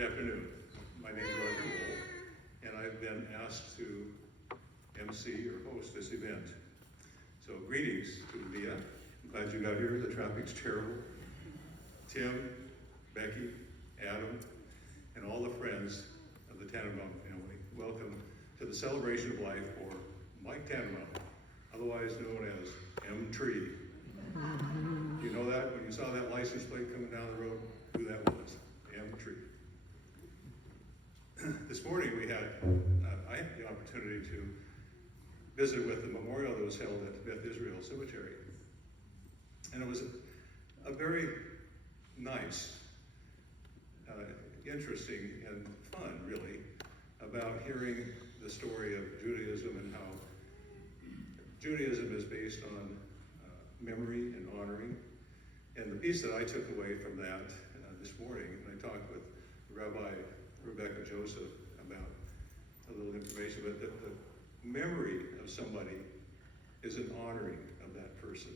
Good afternoon. My name is Roger Wool, and I've been asked to MC or host this event. So greetings to Leah. I'm glad you got here. The traffic's terrible. Tim, Becky, Adam, and all the friends of the Tannenbaum family, welcome to the celebration of life for Mike Tannenbaum, otherwise known as M. Tree. You know that when you saw that license plate coming down the road, who that was, M. Tree. This morning I had the opportunity to visit with the memorial that was held at Beth Israel Cemetery. And it was a very nice, interesting and fun, really, about hearing the story of Judaism and how Judaism is based on memory and honoring. And the piece that I took away from that this morning, and I talked with Rabbi Rebecca Joseph about a little information, but the memory of somebody is an honoring of that person.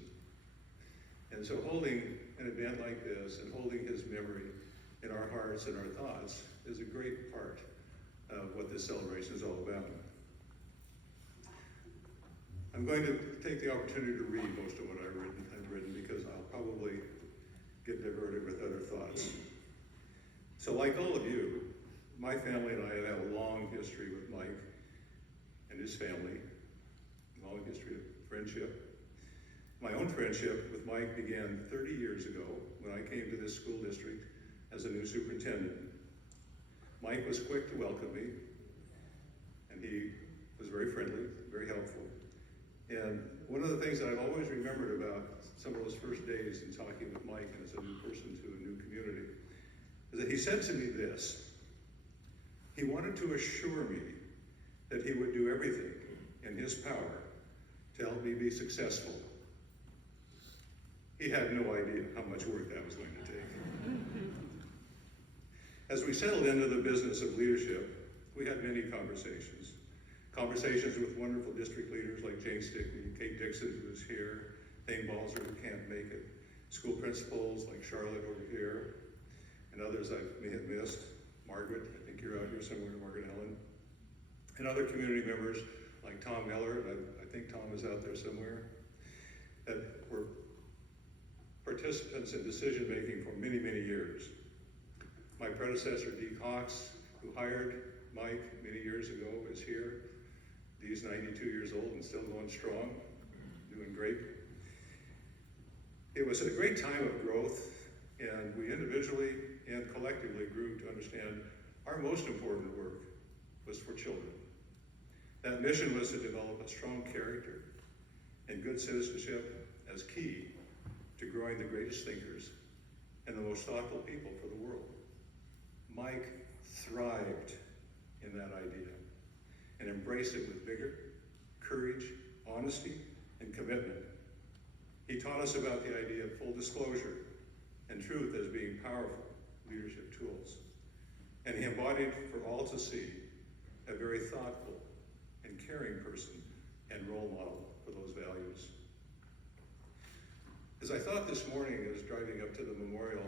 And so holding an event like this and holding his memory in our hearts and our thoughts is a great part of what this celebration is all about. I'm going to take the opportunity to read most of what I've written because I'll probably get diverted with other thoughts. So like all of you, my family and I have had a long history with Mike and his family, a long history of friendship. My own friendship with Mike began 30 years ago when I came to this school district as a new superintendent. Mike was quick to welcome me, and he was very friendly, very helpful. And one of the things that I've always remembered about some of those first days in talking with Mike and as a new person to a new community is that he said to me this. He wanted to assure me that he would do everything in his power to help me be successful. He had no idea how much work that was going to take. As we settled into the business of leadership, we had many conversations. Conversations with wonderful district leaders like Jane Stickney, Kate Dixon, who's here, Thane Balzer, who can't make it, school principals like Charlotte over here, and others I may have missed, Margaret, I think you're out here somewhere, Margaret Ellen, and other community members like Tom Miller, I think Tom is out there somewhere, that were participants in decision-making for many, many years. My predecessor, Dee Cox, who hired Mike many years ago, is here. Dee's 92 years old and still going strong, doing great. It was a great time of growth, and we individually and collectively grew to understand our most important work was for children. That mission was to develop a strong character and good citizenship as key to growing the greatest thinkers and the most thoughtful people for the world. Mike thrived in that idea and embraced it with vigor, courage, honesty, and commitment. He taught us about the idea of full disclosure and truth as being powerful leadership tools. And he embodied for all to see a very thoughtful and caring person and role model for those values. As I thought this morning as driving up to the memorial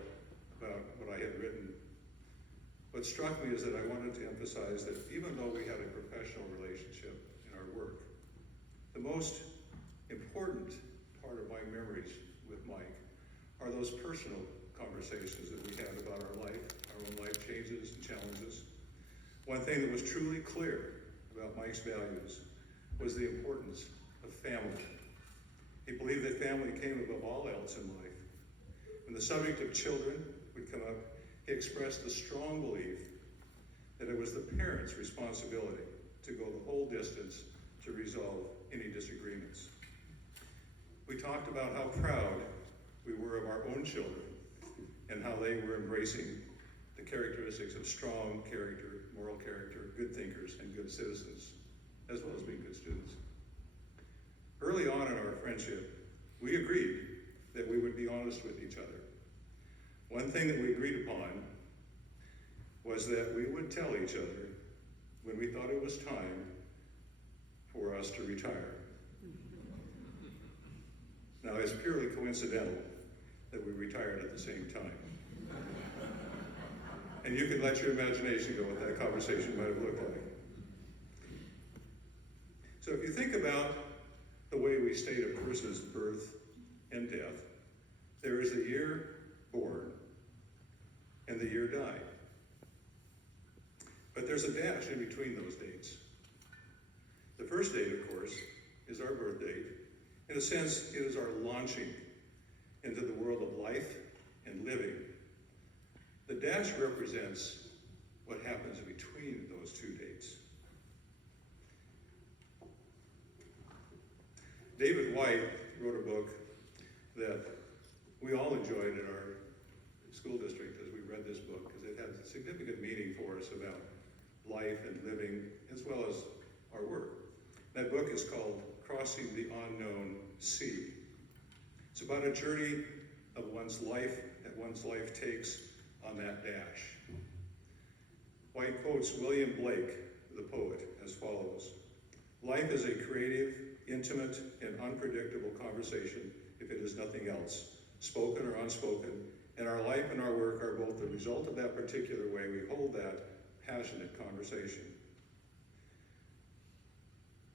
about what I had written, what struck me is that I wanted to emphasize that even though we had a professional relationship in our work, the most important part of my memories with Mike are those personal conversations that we had about our life, our own life changes and challenges. One thing that was truly clear about Mike's values was the importance of family. He believed that family came above all else in life. When the subject of children would come up, he expressed the strong belief that it was the parents' responsibility to go the whole distance to resolve any disagreements. We talked about how proud we were of our own children and how they were embracing the characteristics of strong character, moral character, good thinkers, and good citizens, as well as being good students. Early on in our friendship, we agreed that we would be honest with each other. One thing that we agreed upon was that we would tell each other when we thought it was time for us to retire. Now, it's purely coincidental that we retired at the same time. And you can let your imagination go what that conversation might have looked like. So if you think about the way we state a person's birth and death, there is the year born and the year died. But there's a dash in between those dates. The first date, of course, is our birth date. In a sense, it is our launching into the world of life and living. The dash represents what happens between those two dates. David White wrote a book that we all enjoyed in our school district as we read this book, because it had significant meaning for us about life and living, as well as our work. That book is called Crossing the Unknown Sea. It's about a journey of one's life that one's life takes on that dash. White quotes William Blake, the poet, as follows: "Life is a creative, intimate, and unpredictable conversation if it is nothing else, spoken or unspoken, and our life and our work are both the result of that particular way we hold that passionate conversation."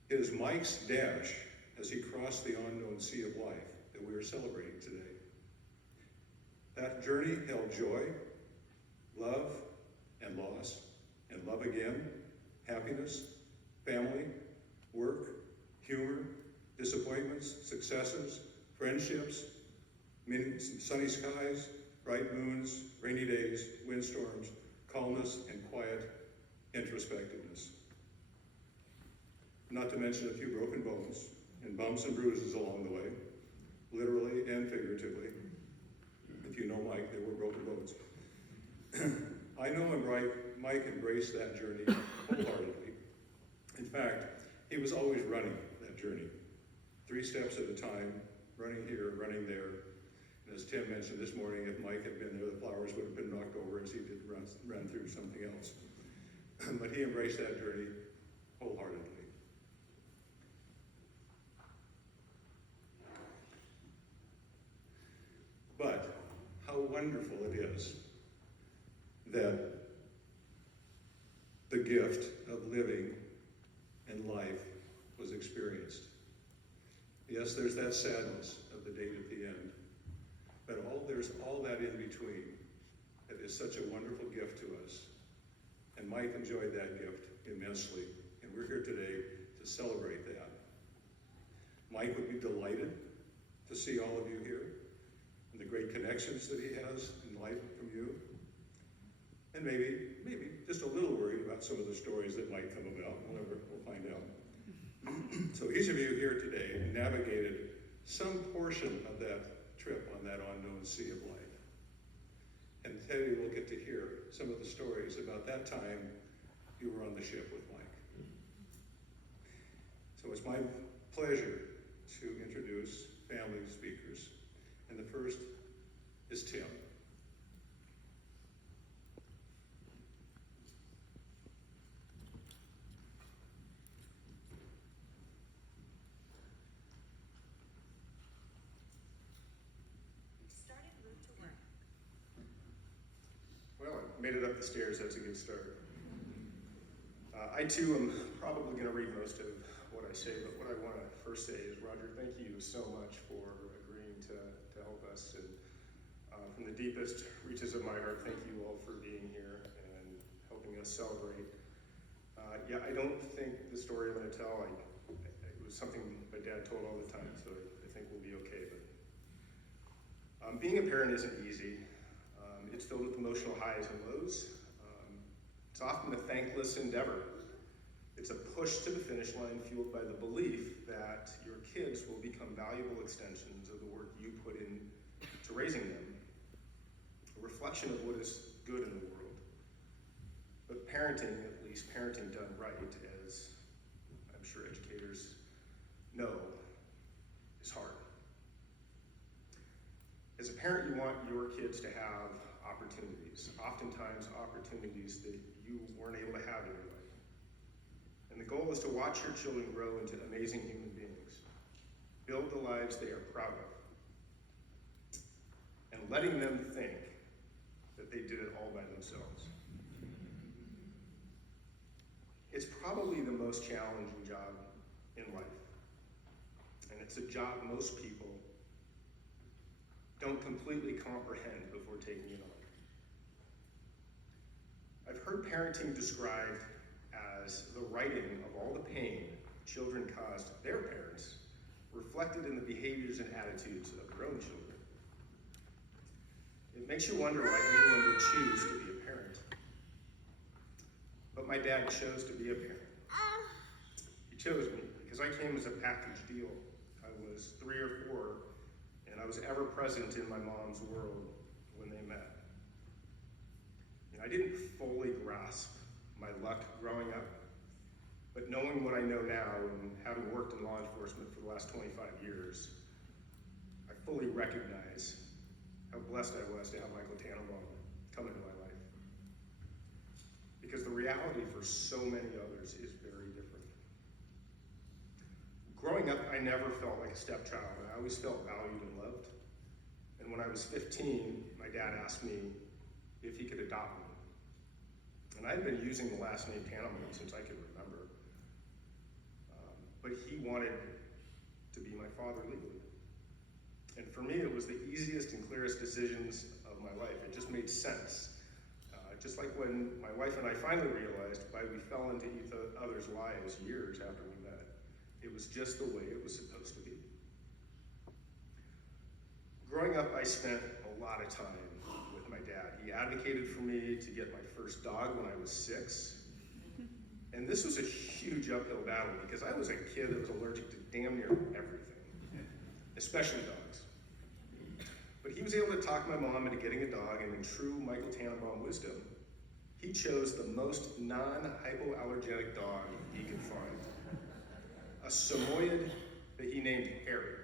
It is Mike's dash as he crossed the unknown sea of life that we are celebrating today. That journey held joy, love, and loss, and love again, happiness, family, work, humor, disappointments, successes, friendships, sunny skies, bright moons, rainy days, windstorms, calmness, and quiet introspectiveness. Not to mention a few broken bones and bumps and bruises along the way, literally and figuratively. If you know Mike, there were broken bones. I know Mike embraced that journey wholeheartedly. In fact, he was always running that journey, 3 steps at a time, running here, running there. And as Tim mentioned this morning, if Mike had been there, the flowers would have been knocked over as he did run through something else. But he embraced that journey wholeheartedly. But how wonderful it is that the gift of living and life was experienced. Yes, there's that sadness of the date at the end, but there's all that in between that is such a wonderful gift to us. And Mike enjoyed that gift immensely, and we're here today to celebrate that. Mike would be delighted to see all of you here, and the great connections that he has in life from you. And maybe just a little worried about some of the stories that might come about. We'll find out. So each of you here today navigated some portion of that trip on that unknown sea of life. And today we'll get to hear some of the stories about that time you were on the ship with Mike. So it's my pleasure to introduce family speakers. And the first is Tim. Well, I made it up the stairs. That's a good start. I too am probably going to read most of what I say, but what I want to first say is, Roger, thank you so much for agreeing to help us. And from the deepest reaches of my heart, thank you all for being here and helping us celebrate. I don't think the story I'm going to tell, it was something my dad told all the time, so I think we'll be okay. But being a parent isn't easy. It's filled with emotional highs and lows. It's often a thankless endeavor. It's a push to the finish line fueled by the belief that your kids will become valuable extensions of the work you put in to raising them, a reflection of what is good in the world. But parenting, at least parenting done right, as I'm sure educators know, is hard. As a parent, you want your kids to have opportunities, oftentimes opportunities that you weren't able to have in your life. And the goal is to watch your children grow into amazing human beings, build the lives they are proud of, and letting them think that they did it all by themselves. It's probably the most challenging job in life. And it's a job most people don't completely comprehend before taking it on. I've heard parenting described as the righting of all the pain children caused their parents, reflected in the behaviors and attitudes of their own children. It makes you wonder why anyone would choose to be a parent. But my dad chose to be a parent. He chose me because I came as a package deal. I was 3 or 4, and I was ever present in my mom's world when they met. And I didn't fully grasp my luck growing up, but knowing what I know now and having worked in law enforcement for the last 25 years, I fully recognize how blessed I was to have Michael Tannenbaum come into my life. Because the reality for so many others is very different. Growing up, I never felt like a stepchild. I always felt valued and loved. And when I was 15, my dad asked me if he could adopt me. And I'd been using the last name Tannenbaum since I could remember. But he wanted to be my father legally. And for me, it was the easiest and clearest decisions of my life. It just made sense. Just like when my wife and I finally realized why we fell into each other's lives years after we met. It was just the way it was supposed to be. Growing up, I spent a lot of time with my dad. He advocated for me to get my first dog when I was 6. And this was a huge uphill battle because I was a kid that was allergic to damn near everything, especially dogs. But he was able to talk my mom into getting a dog, and in true Michael Tannenbaum wisdom, he chose the most non-hypoallergenic dog he could find. A Samoyed that he named Harry.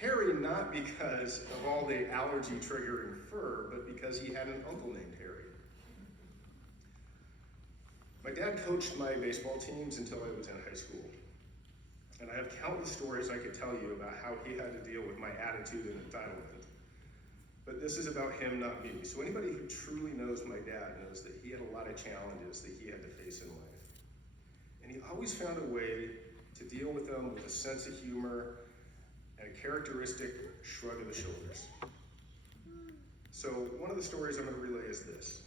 Harry not because of all the allergy-triggering fur, but because he had an uncle named Harry. My dad coached my baseball teams until I was in high school. And I have countless stories I could tell you about how he had to deal with my attitude and entitlement. But this is about him, not me. So anybody who truly knows my dad knows that he had a lot of challenges that he had to face in life. And he always found a way to deal with them with a sense of humor and a characteristic shrug of the shoulders. So one of the stories I'm going to relay is this.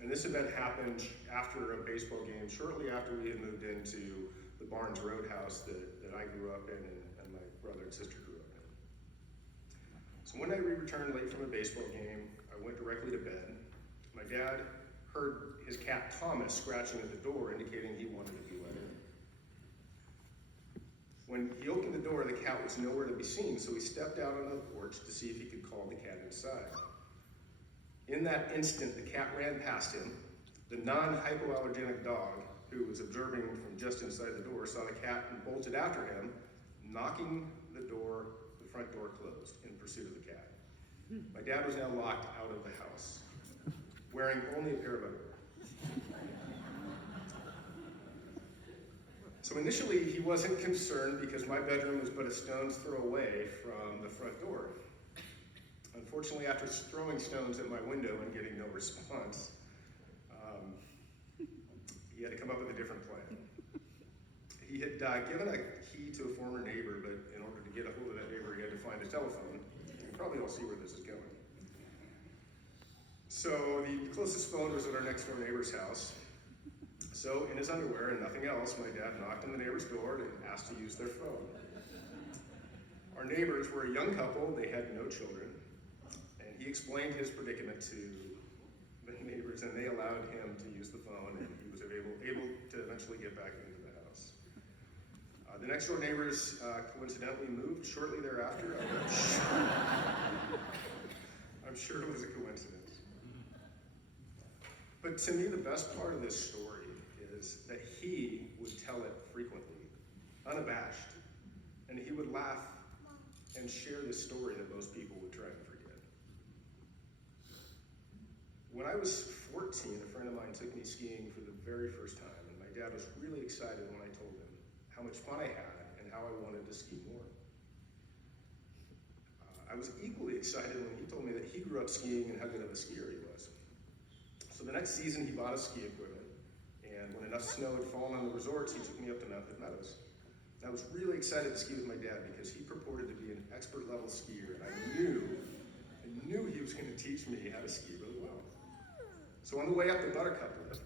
And this event happened after a baseball game, shortly after we had moved into the Barnes Roadhouse that I grew up in and my brother and sister grew up in. So one night we returned late from a baseball game. I went directly to bed. My dad heard his cat Thomas scratching at the door, indicating he wanted to be let in. When he opened the door, the cat was nowhere to be seen, so he stepped out on the porch to see if he could call the cat inside. In that instant, the cat ran past him. The non-hypoallergenic dog, who was observing from just inside the door, saw the cat and bolted after him, knocking the front door closed in pursuit of the cat. My dad was now locked out of the house, wearing only a pair of underwear. So initially, he wasn't concerned because my bedroom was but a stone's throw away from the front door. Unfortunately, after throwing stones at my window and getting no response, he had to come up with a different plan. He had given a key to a former neighbor, but in order to get a hold of that neighbor, he had to find a telephone. You can probably all see where this is going. So the closest phone was at our next door neighbor's house. So in his underwear and nothing else, my dad knocked on the neighbor's door and asked to use their phone. Our neighbors were a young couple, they had no children. He explained his predicament to the neighbors, and they allowed him to use the phone, and he was able to eventually get back into the house. The next door neighbors coincidentally moved shortly thereafter. I'm sure it was a coincidence. But to me, the best part of this story is that he would tell it frequently, unabashed, and he would laugh and share this story that most people would try and forget. When I was 14, a friend of mine took me skiing for the very first time, and my dad was really excited when I told him how much fun I had and how I wanted to ski more. I was equally excited when he told me that he grew up skiing and how good of a skier he was. So the next season, he bought us ski equipment, And when enough snow had fallen on the resorts, he took me up to Mount Hood Meadows. And I was really excited to ski with my dad because he purported to be an expert level skier, and I knew he was going to teach me how to ski really well. So on the way up the Buttercup lift,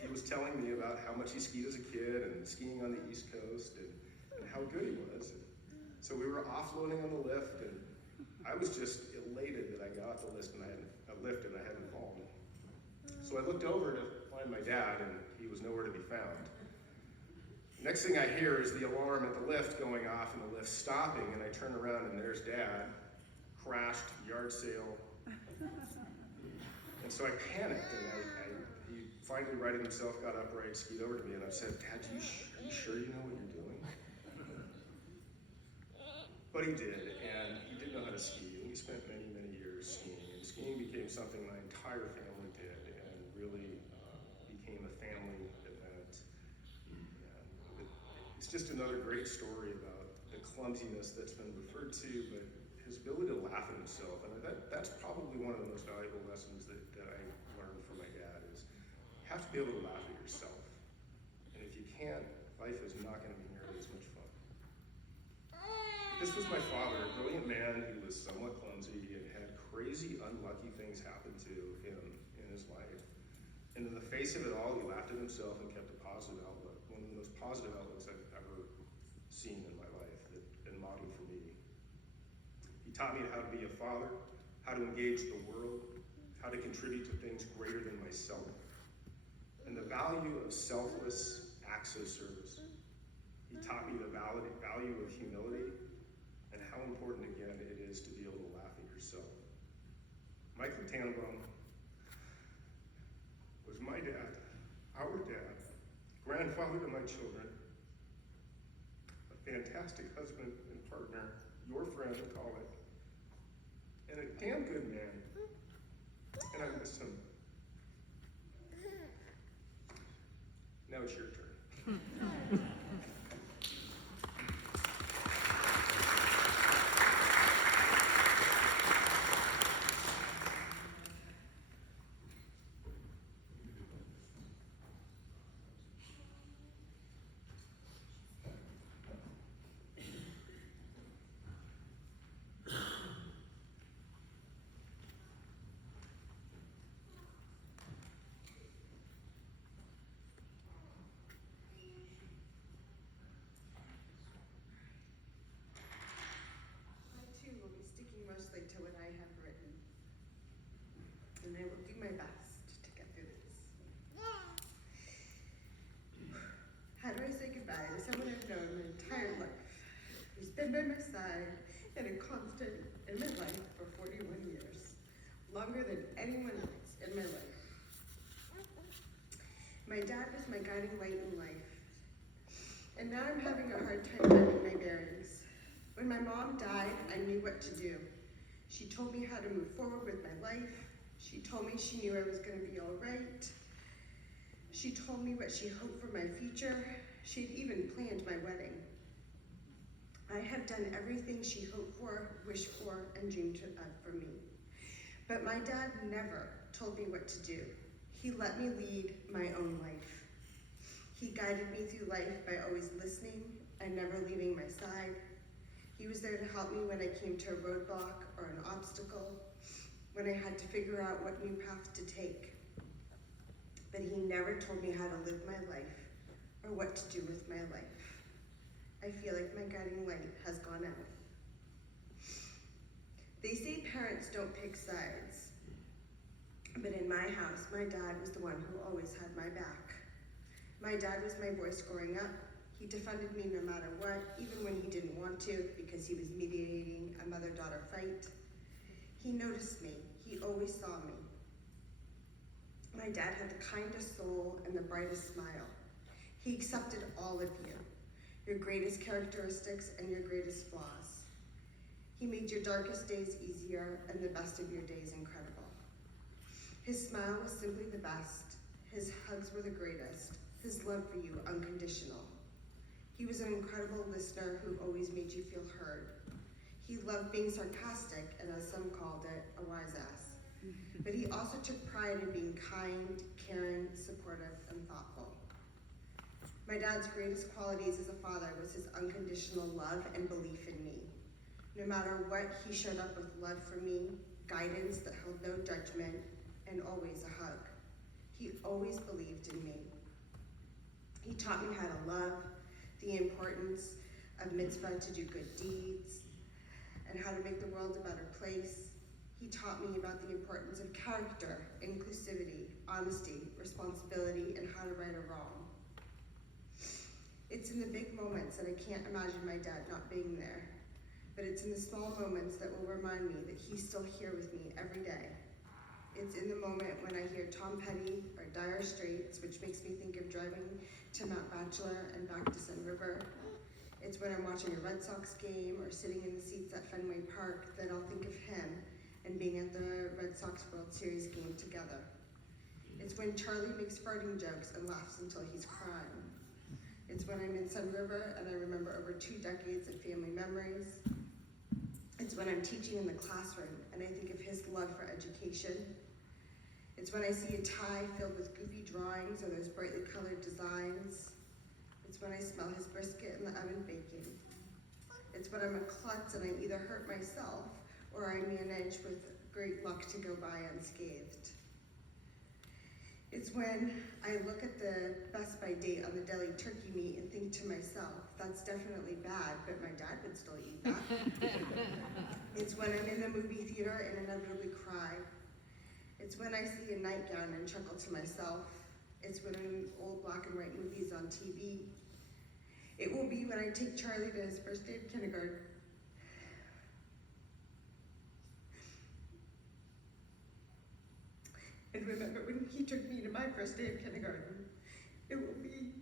he was telling me about how much he skied as a kid and skiing on the East Coast and how good he was. And so we were offloading on the lift, and I was just elated that I got the lift and I hadn't fallen. So I looked over to find my dad, and he was nowhere to be found. Next thing I hear is the alarm at the lift going off and the lift stopping, and I turn around and there's Dad, crashed, yard sale. And so I panicked, and he finally righted himself, got upright, skied over to me, and I said, Dad, are you sure you know what you're doing? But he did, and he did know how to ski, and we spent many, many years skiing. And skiing became something my entire family did, and really became a family event. And it's just another great story about the clumsiness that's been referred to, but his ability to laugh at himself. And that's probably one of the most valuable lessons that I learned from my dad is you have to be able to laugh at yourself. And if you can't, life is not going to be nearly as much fun. This was my father, a brilliant man who was somewhat clumsy and had crazy, unlucky things happen to him in his life. And in the face of it all, he laughed at himself and kept a positive outlook. One of the most positive outlooks I've ever seen in my life and modeled for me. He taught me how to be a father, how to engage the world, how to contribute to things greater than myself, and the value of selfless acts of service. He taught me the value of humility and how important, again, it is to be able to laugh at yourself. Michael Tannenbaum was my dad, our dad, grandfather to my children, a fantastic husband and partner, your friend and colleague, and a damn good man, and I miss him. Now it's your turn. Mostly to what I have written, and I will do my best to get through this. How do I say goodbye to someone I've known my entire life, who's been by my side and a constant in my life for 41 years, longer than anyone else in my life? My dad was my guiding light in life, and now I'm having a hard time finding my bearings. When my mom died, I knew what to do. She told me how to move forward with my life. She told me she knew I was going to be all right. She told me what she hoped for my future. She had even planned my wedding. I have done everything she hoped for, wished for, and dreamed of for me. But my dad never told me what to do. He let me lead my own life. He guided me through life by always listening and never leaving my side. He was there to help me when I came to a roadblock or an obstacle, when I had to figure out what new path to take. But he never told me how to live my life or what to do with my life. I feel like my guiding light has gone out. They say parents don't pick sides, but in my house, my dad was the one who always had my back. My dad was my voice growing up. He defended me no matter what, even when he didn't want to, because he was mediating a mother-daughter fight. He noticed me. He always saw me. My dad had the kindest soul and the brightest smile. He accepted all of you, your greatest characteristics and your greatest flaws. He made your darkest days easier and the best of your days incredible. His smile was simply the best. His hugs were the greatest. His love for you unconditional. He was an incredible listener who always made you feel heard. He loved being sarcastic and, as some called it, a wise ass. but he also took pride in being kind, caring, supportive, and thoughtful. My dad's greatest qualities as a father was his unconditional love and belief in me. No matter what, he showed up with love for me, guidance that held no judgment, and always a hug. He always believed in me. He taught me how to love, the importance of mitzvah to do good deeds, and how to make the world a better place. He taught me about the importance of character, inclusivity, honesty, responsibility, and how to right a wrong. It's in the big moments that I can't imagine my dad not being there, but it's in the small moments that will remind me that he's still here with me every day. It's in the moment when I hear Tom Petty or Dire Straits, which makes me think of driving to Mount Bachelor and back to Sun River. It's when I'm watching a Red Sox game or sitting in the seats at Fenway Park that I'll think of him and being at the Red Sox World Series game together. It's when Charlie makes farting jokes and laughs until he's crying. It's when I'm in Sun River and I remember over 2 decades of family memories. It's when I'm teaching in the classroom and I think of his love for education. It's when I see a tie filled with goofy drawings or those brightly colored designs. It's when I smell his brisket in the oven baking. It's when I'm a klutz and I either hurt myself or I manage with great luck to go by unscathed. It's when I look at the Best By date on the deli turkey meat and think to myself, that's definitely bad, but my dad would still eat that. It's when I'm in the movie theater and inevitably cry. It's when I see a nightgown and chuckle to myself. It's when I'm in old black and white movies on TV. It will be when I take Charlie to his first day of kindergarten. And remember when he took me to my first day of kindergarten. It will be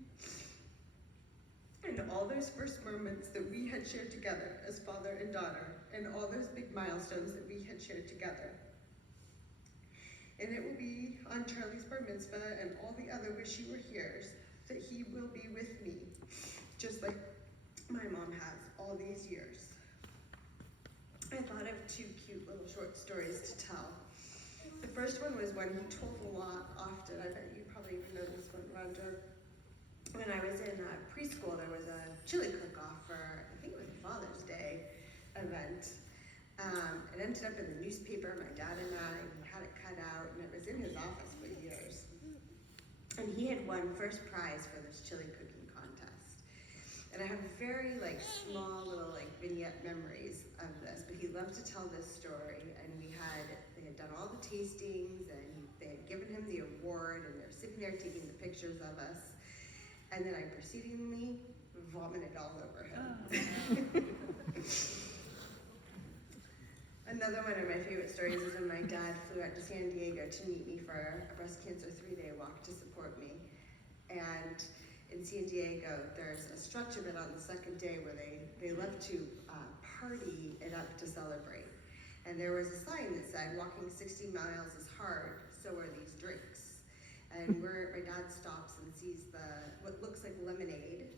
in all those first moments that we had shared together as father and daughter, and all those big milestones that we had shared together. And it will be on Charlie's bar mitzvah and all the other wish you were here's that he will be with me, just like my mom has all these years. I thought of 2 cute little short stories to tell. The first one was one he told a lot often. I bet you probably even know this one, Roger. When I was in preschool, there was a chili cook-off for, I think it was a Father's Day event. It ended up in the newspaper, my dad and I, and he had it cut out, and it was in his office for years. And he had won first prize for this chili cooking contest. And I have very small little vignette memories of this, but he loved to tell this story, and they had done all the tastings, and they had given him the award, and they're sitting there taking the pictures of us, and then I proceedingly vomited all over him. Another one of my favorite stories is when my dad flew out to San Diego to meet me for a breast cancer 3-day walk to support me. And in San Diego, there's a stretch of it on the second day where they love to party it up to celebrate. And there was a sign that said, walking 60 miles is hard, so are these drinks. And my dad stops and sees what looks like lemonade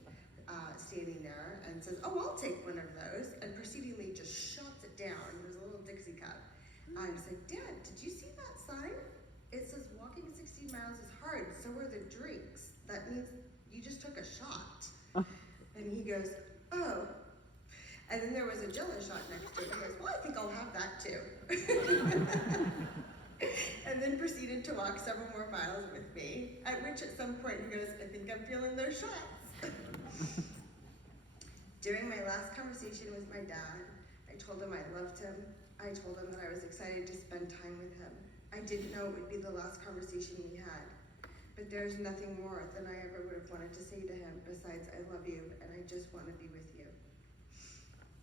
standing there and says, oh, I'll take one of those, and proceedingly just shots it down. It was a little Dixie cup. I was like, Dad, did you see that sign? It says walking 60 miles is hard, so are the drinks. That means you just took a shot. And he goes, oh. And then there was a Jello shot next to it. He goes, well, I think I'll have that too. And then proceeded to walk several more miles with me, at which at some point he goes, I think I'm feeling those shots. During my last conversation with my dad, I told him I loved him. I told him that I was excited to spend time with him. I didn't know it would be the last conversation we had, but there's nothing more than I ever would have wanted to say to him besides I love you and I just want to be with you.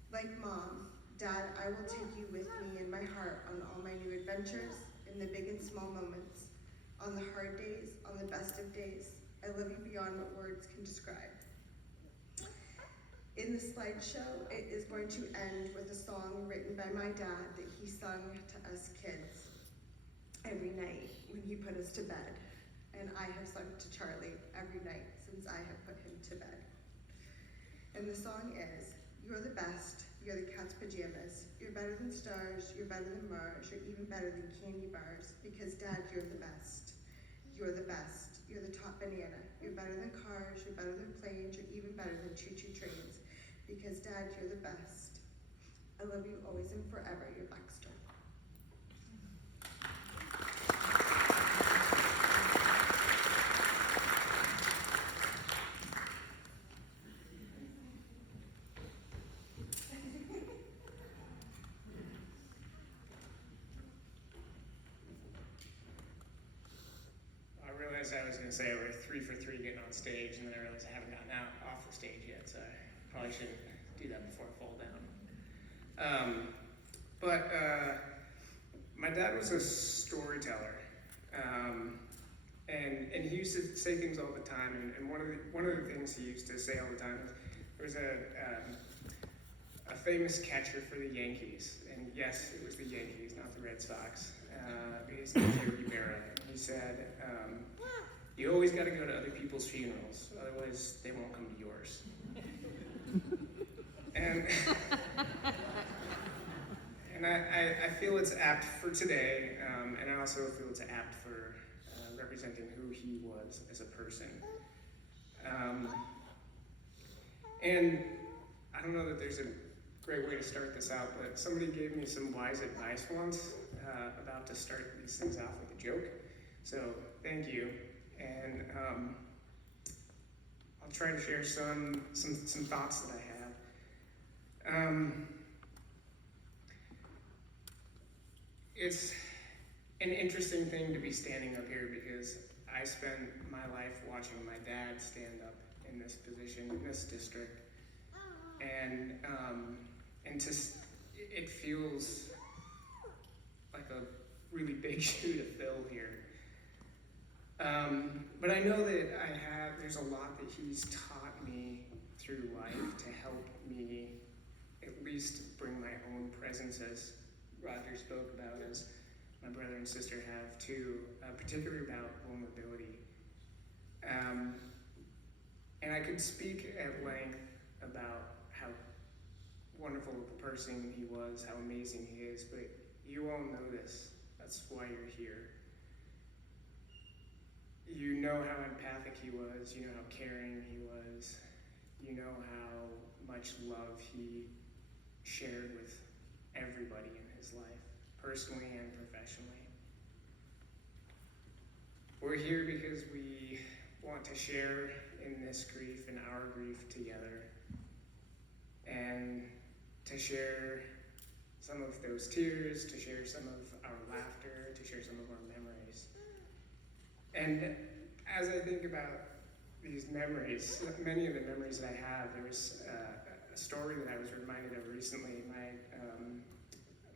Like Mom, Dad, I will take you with me in my heart on all my new adventures, in the big and small moments, on the hard days, on the best of days. I love you beyond what words can describe. In the slideshow, it is going to end with a song written by my dad that he sung to us kids every night when he put us to bed. And I have sung to Charlie every night since I have put him to bed. And the song is, you're the best, You're the cat's pajamas. You're better than stars, you're better than Mars, you're even better than candy bars. Because Dad, you're the best. You're the best. You're the top banana. You're better than cars, you're better than planes, you're even better than choo-choo trains. Because Dad, you're the best. I love you always and forever, your Baxter. I realized I was going to say we're 3 for 3 getting on stage, and then I realized I haven't gotten out off the stage yet, so I probably shouldn't do that before I fall down. My dad was a storyteller, and he used to say things all the time. And one of the things he used to say all the time was there was a famous catcher for the Yankees, and yes, it was the Yankees, not the Red Sox. His name was Rivera. He said, "You always got to go to other people's funerals, otherwise they won't come to yours." And I feel it's apt for today, and I also feel it's apt for representing who he was as a person. And I don't know that there's a great way to start this out, but somebody gave me some wise advice once about to start these things off with a joke. So thank you, and I'll try to share some thoughts that I have. It's an interesting thing to be standing up here because I spent my life watching my dad stand up in this position, in this district, and it feels like a really big shoe to fill here. But I know that there's a lot that he's taught me through life to help me at least bring my own presence, as Roger spoke about, as my brother and sister have too, particularly about vulnerability. And I could speak at length about how wonderful of a person he was, how amazing he is, but you all know this. That's why you're here. You know how empathic he was, you know how caring he was, you know how much love he shared with everybody in his life, personally and professionally. We're here because we want to share in this grief and our grief together, and to share some of those tears, to share some of our laughter, to share some of our memories. And as I think about these memories, many of the memories that I have, there was a story that I was reminded of recently.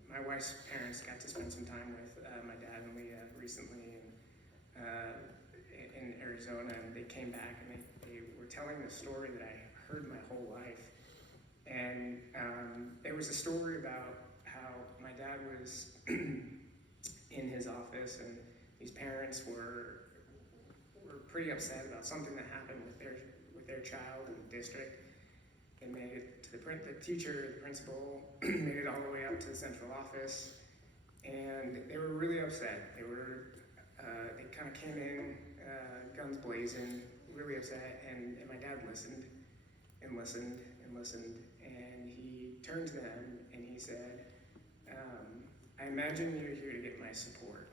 My wife's parents got to spend some time with my dad and Leah recently in Arizona, and they came back and they were telling the story that I heard my whole life. And it was a story about how my dad was in his office, and these parents were pretty upset about something that happened with their child in the district. They made it to the teacher, the principal, made it all the way up to the central office, and they were really upset. They kind of came in, guns blazing, really upset, and my dad listened, and listened, and listened, and he turned to them and he said, "I imagine you're here to get my support.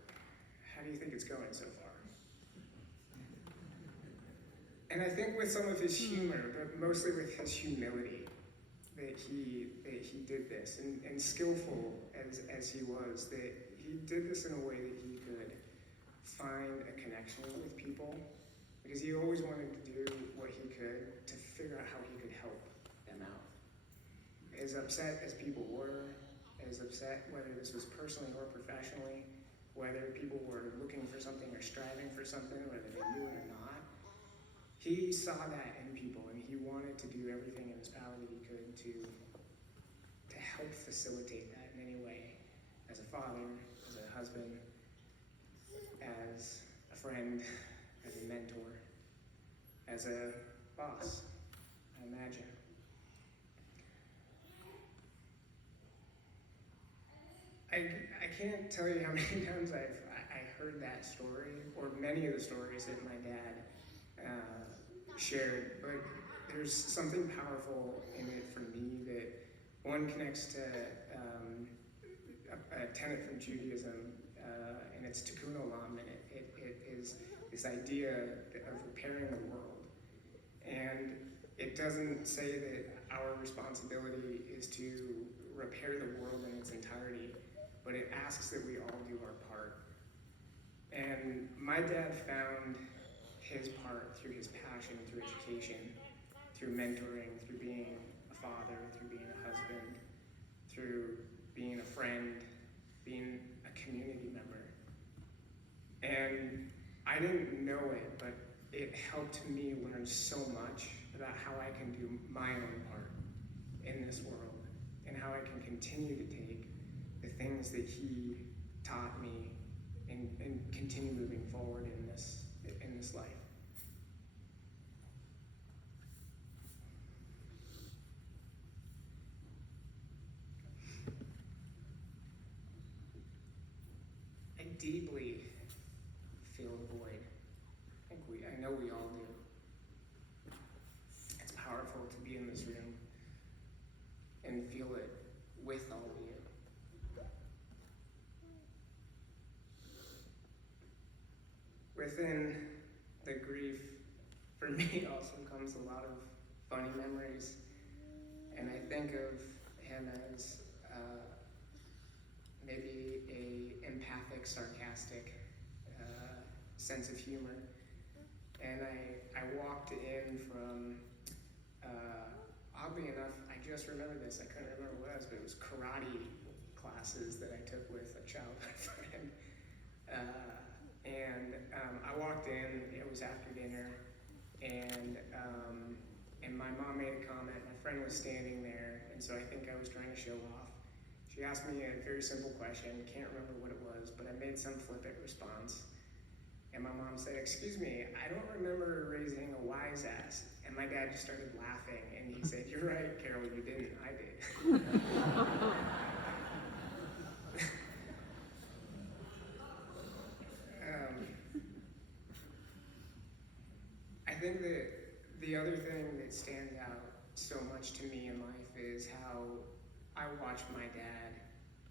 How do you think it's going so far?" And I think with some of his humor, but mostly with his humility, that he did this, and skillful as he was, that he did this in a way that he could find a connection with people, because he always wanted to do what he could to figure out how he could help them out. As upset as people were, as upset whether this was personally or professionally, whether people were looking for something or striving for something, whether they knew it or not, he saw that in people, and he wanted to do everything in his power that he could to help facilitate that in any way, as a father, as a husband, as a friend, as a mentor, as a boss, I imagine. can't tell you how many times I heard that story, or many of the stories that my dad shared, but there's something powerful in it for me that one connects to a tenet from Judaism, and it's tikkun olam, and it is this idea of repairing the world. And it doesn't say that our responsibility is to repair the world in its entirety, but it asks that we all do our part. And my dad found his part through his passion, through education, through mentoring, through being a father, through being a husband, through being a friend, being a community member. And I didn't know it, but it helped me learn so much about how I can do my own part in this world, and how I can continue to take the things that he taught me and continue moving forward in this life. I deeply feel a void. I know we all do. It's powerful to be in this room and feel it with all of you. Within the grief, for me, also comes a lot of funny memories. And I think of him as maybe a empathic, sarcastic sense of humor. And I walked in from, oddly enough, I just remember this, I couldn't remember what it was, but it was karate classes that I took with a childhood friend. I walked in, it was after dinner, and my mom made a comment. My friend was standing there, and so I think I was trying to show off. She asked me a very simple question, can't remember what it was, but I made some flippant response. And my mom said, "Excuse me, I don't remember raising a wise ass." And my dad just started laughing, and he said, "You're right, Carol, you didn't, I did." I think that the other thing that stands out so much to me in life is how I watched my dad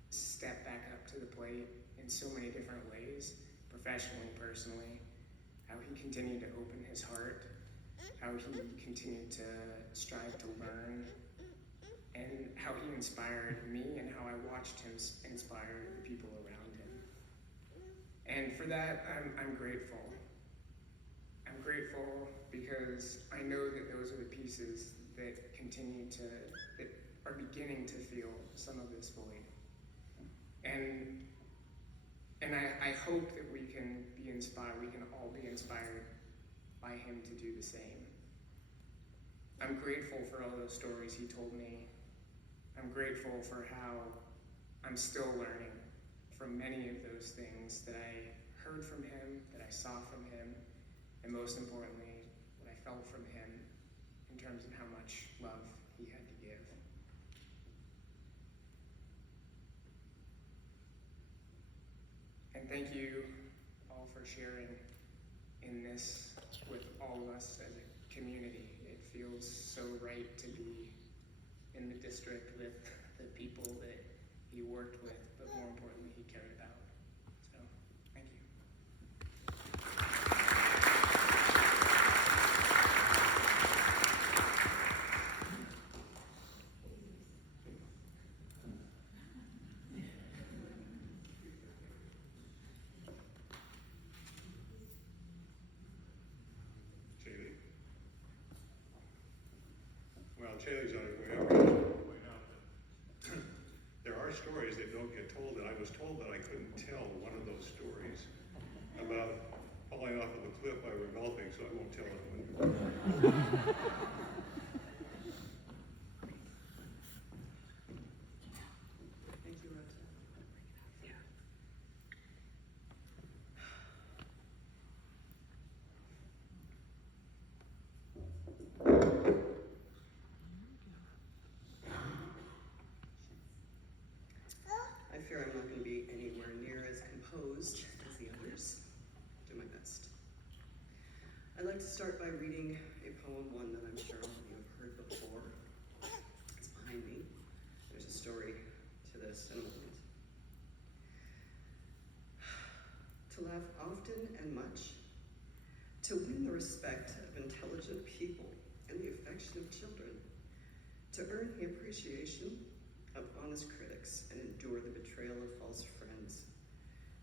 step back up to the plate in so many different ways, professionally, personally, how he continued to open his heart, how he continued to strive to learn, and how he inspired me and how I watched him inspire the people around him. And for that, I'm grateful. I'm grateful because I know that those are the pieces that are beginning to feel some of this void. And I hope that we can be inspired, we can all be inspired by him to do the same. I'm grateful for all those stories he told me. I'm grateful for how I'm still learning from many of those things that I heard from him, that I saw from him, and most importantly, what I felt from him in terms of how much love he had to give. And thank you all for sharing in this with all of us as a community. It feels so right to be in the district with the people that he worked with, but more importantly, he cared about. So, thank you. Chaley? Well, Chaley's on his way up. I just want to point out that there are stories that don't get told, and I was told that I couldn't tell one of those stories about falling off of a cliff while we're golfing, so I won't tell it one. Thank you, Rosa. I fear I'm not going to be anywhere respect of intelligent people and the affection of children, to earn the appreciation of honest critics and endure the betrayal of false friends,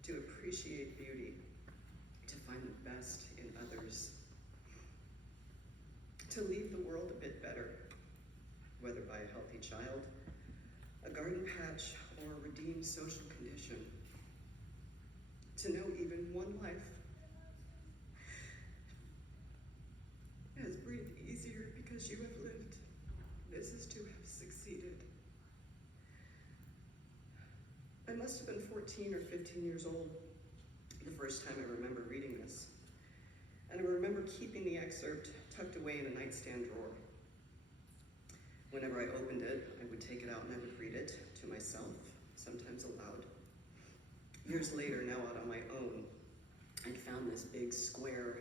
to appreciate beauty, to find the best in others, to leave the world a bit better, whether by a healthy child, a garden patch, or a redeemed social condition, to know even one life has breathed easier because you have lived. This is to have succeeded. I must have been 14 or 15 years old the first time I remember reading this. And I remember keeping the excerpt tucked away in a nightstand drawer. Whenever I opened it, I would take it out and I would read it to myself, sometimes aloud. Years later, now out on my own, I found this big square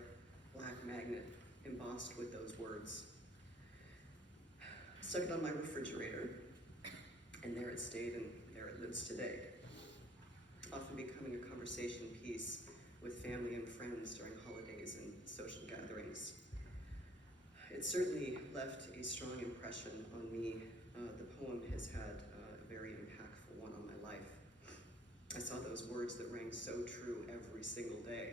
black magnet embossed with those words. I stuck it on my refrigerator, and there it stayed, and there it lives today, often becoming a conversation piece with family and friends during holidays and social gatherings. It certainly left a strong impression on me. The poem has had a very impactful one on my life. I saw those words that rang so true every single day.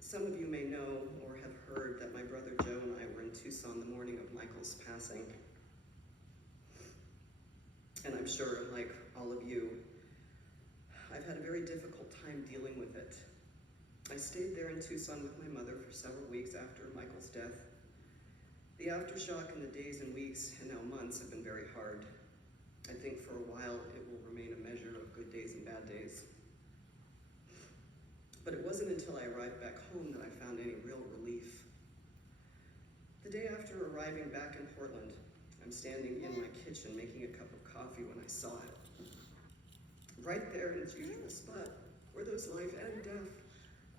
Some of you may know or have heard that my brother Joe and I were in Tucson the morning of Michael's passing. And I'm sure, like all of you, I've had a very difficult time dealing with it. I stayed there in Tucson with my mother for several weeks after Michael's death. The aftershock in the days and weeks and now months have been very hard. I think for a while it will remain a measure of good days and bad days. But it wasn't until I arrived back home that I found any real relief. The day after arriving back in Portland, I'm standing in my kitchen making a cup of coffee when I saw it. Right there in its usual spot were those life and death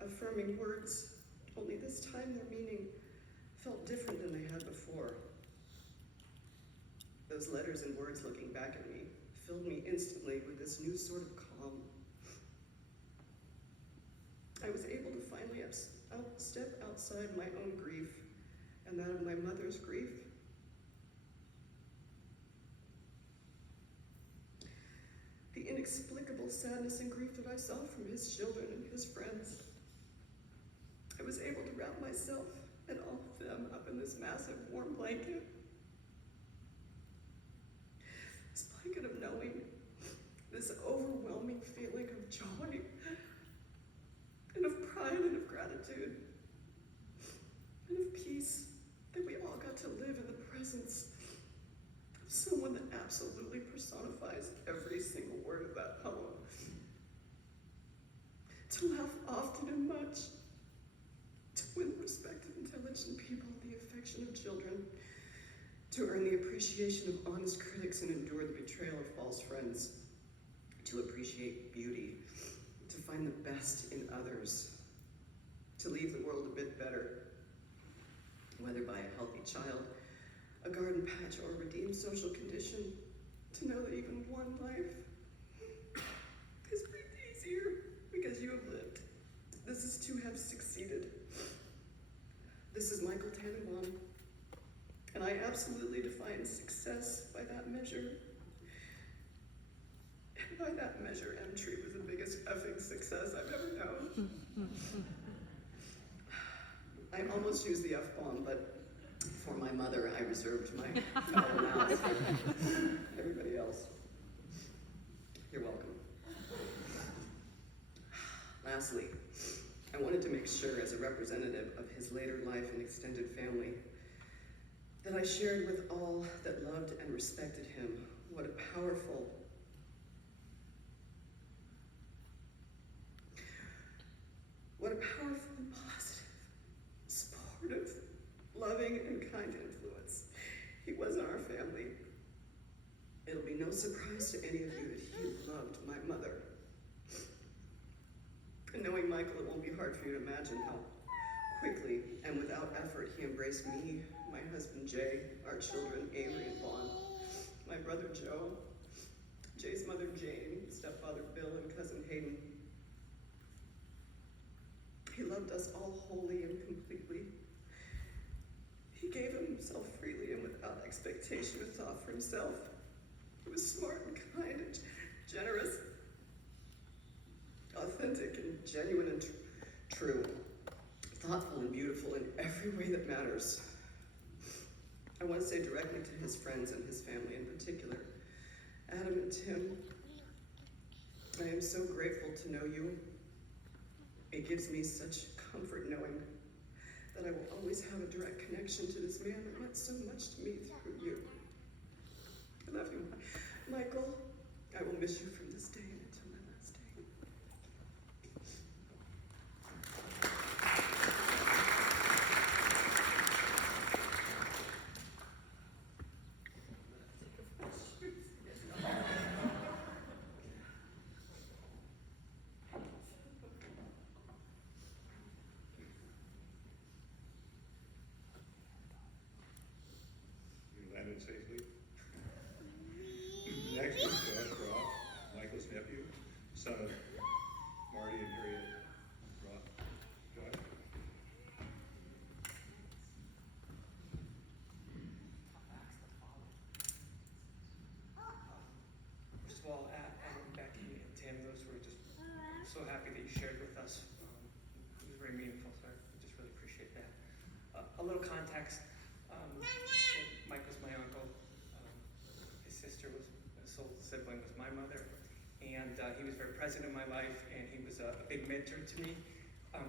affirming words, only this time their meaning felt different than they had before. Those letters and words looking back at me filled me instantly with this new sort of calm. I was able to finally step outside my own grief and that of my mother's grief. The inexplicable sadness and grief that I saw from his children and his friends. I was able to wrap myself and all of them up in this massive warm blanket. This blanket of knowing, this overwhelming feeling of joy and of pride and of gratitude and of peace that we all got to live in the presence of someone that absolutely personifies every single word of that poem. To laugh often and much, to win the respect of intelligent people, the affection of children, to earn the appreciation of honest critics and endure the betrayal of false friends, to appreciate beauty, to find the best in others, to leave the world a bit better, whether by a healthy child, a garden patch, or a redeemed social condition, to know that even one life is breathed easier because you have lived. This is to have succeeded. This is Michael Tannenbaum, and I absolutely define success by that measure. And by that measure, M-Tree was the biggest effing success I've ever known. I almost used the F-bomb, but for my mother, I reserved my foul mouth for everybody else. You're welcome. Lastly, I wanted to make sure, as a representative of his later life and extended family, that I shared with all that loved and respected him what a powerful, and positive, supportive, loving, and kind influence he was in our family. It'll be no surprise to any of you that he loved my mother. And knowing Michael, it won't be hard for you to imagine how quickly and without effort he embraced me, my husband Jay, our children Avery and Vaughn, my brother Joe, Jay's mother Jane, stepfather Bill, and cousin Hayden. He loved us all wholly and completely. He gave himself freely and without expectation or thought for himself. He was smart and kind and generous, authentic and genuine and true, thoughtful and beautiful in every way that matters. I want to say directly to his friends and his family in particular, Adam and Tim, I am so grateful to know you. It gives me such comfort knowing that I will always have a direct connection to this man that meant so much to me through you. I love you, Michael. I will miss you from this day and until my last day. You landed safely. Next is Josh Roth, Michael's nephew, son of Marty and Harriet Roth. Josh? First of all, Adam, Becky, and Tim, those were just so happy that you shared with us. It was very meaningful, so I just really appreciate that. A little context, Mike was my uncle. His sister was, a sole sibling was my mother, and he was very present in my life, and he was a big mentor to me,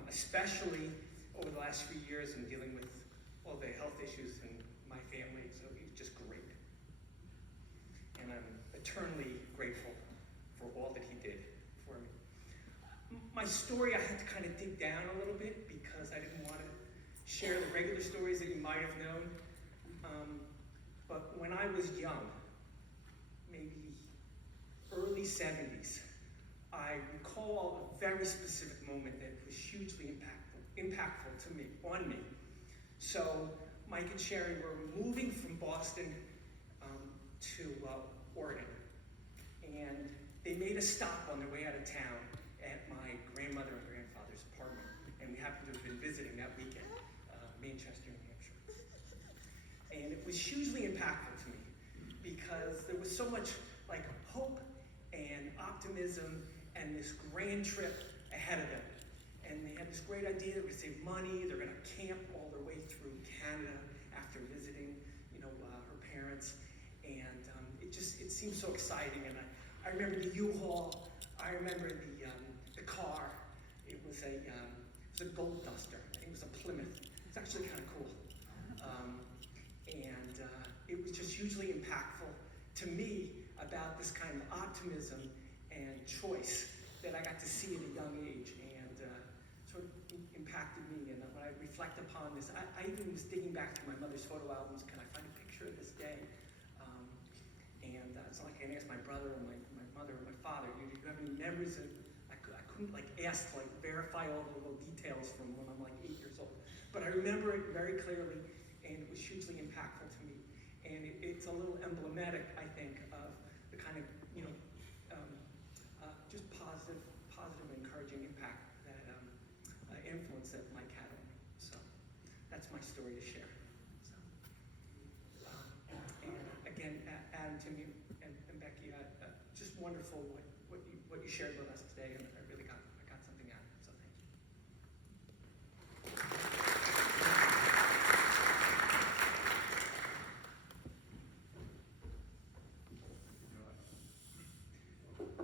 especially over the last few years in dealing with all the health issues in my family, so he was just great. And I'm eternally grateful for all that he did for me. My story, I had to kind of dig down a little bit because I didn't want to share the regular stories that you might have known. But when I was young, maybe early 70s, I recall a very specific moment that was hugely impactful to me, on me. So Mike and Sherry were moving from Boston to Oregon, and they made a stop on their way out of town at my grandmother and grandfather's apartment, and we happened to have been visiting that weekend, Manchester, New Hampshire. And it was hugely impactful to me because there was so much like hope and optimism and this grand trip ahead of them. And they had this great idea that we're gonna save money, they're gonna camp all their way through Canada after visiting, her parents. And it seemed so exciting. And I remember the U-Haul. I remember the car. It was a Gold Duster. I think it was a Plymouth. It's actually kind of cool. And it was just hugely impactful to me about this kind of optimism and choice that I got to see at a young age, and sort of impacted me. And when I reflect upon this, I even was digging back through my mother's photo albums. Can I find a picture of this day? And it's not like I can ask my brother or my mother or my father, do you have any memories of, I couldn't ask to verify all the little details from when I'm 8 years old. But I remember it very clearly, and it was hugely impactful to me. And it's a little emblematic, I think, of the kind of, just positive, encouraging impact that influence that Mike had on me. So that's my story to share. So, and again, Adam, Tim, and Becky, just wonderful what you shared with us today, and I really got something out of it. So thank you.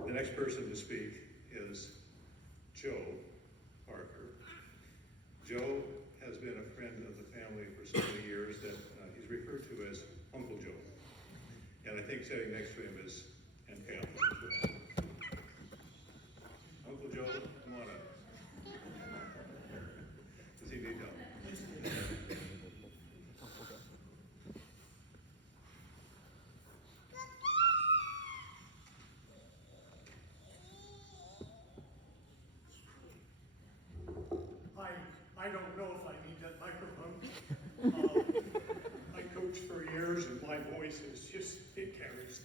The next person to speak is Joe Parker. Joe has been a friend of the family for so many years that he's referred to as Uncle Joe. And I think sitting next to him is Aunt Catherine as well. Uncle Joe, come on up. Does he need help? I don't know if I need that microphone. I coached for years and my voice is just, it carries.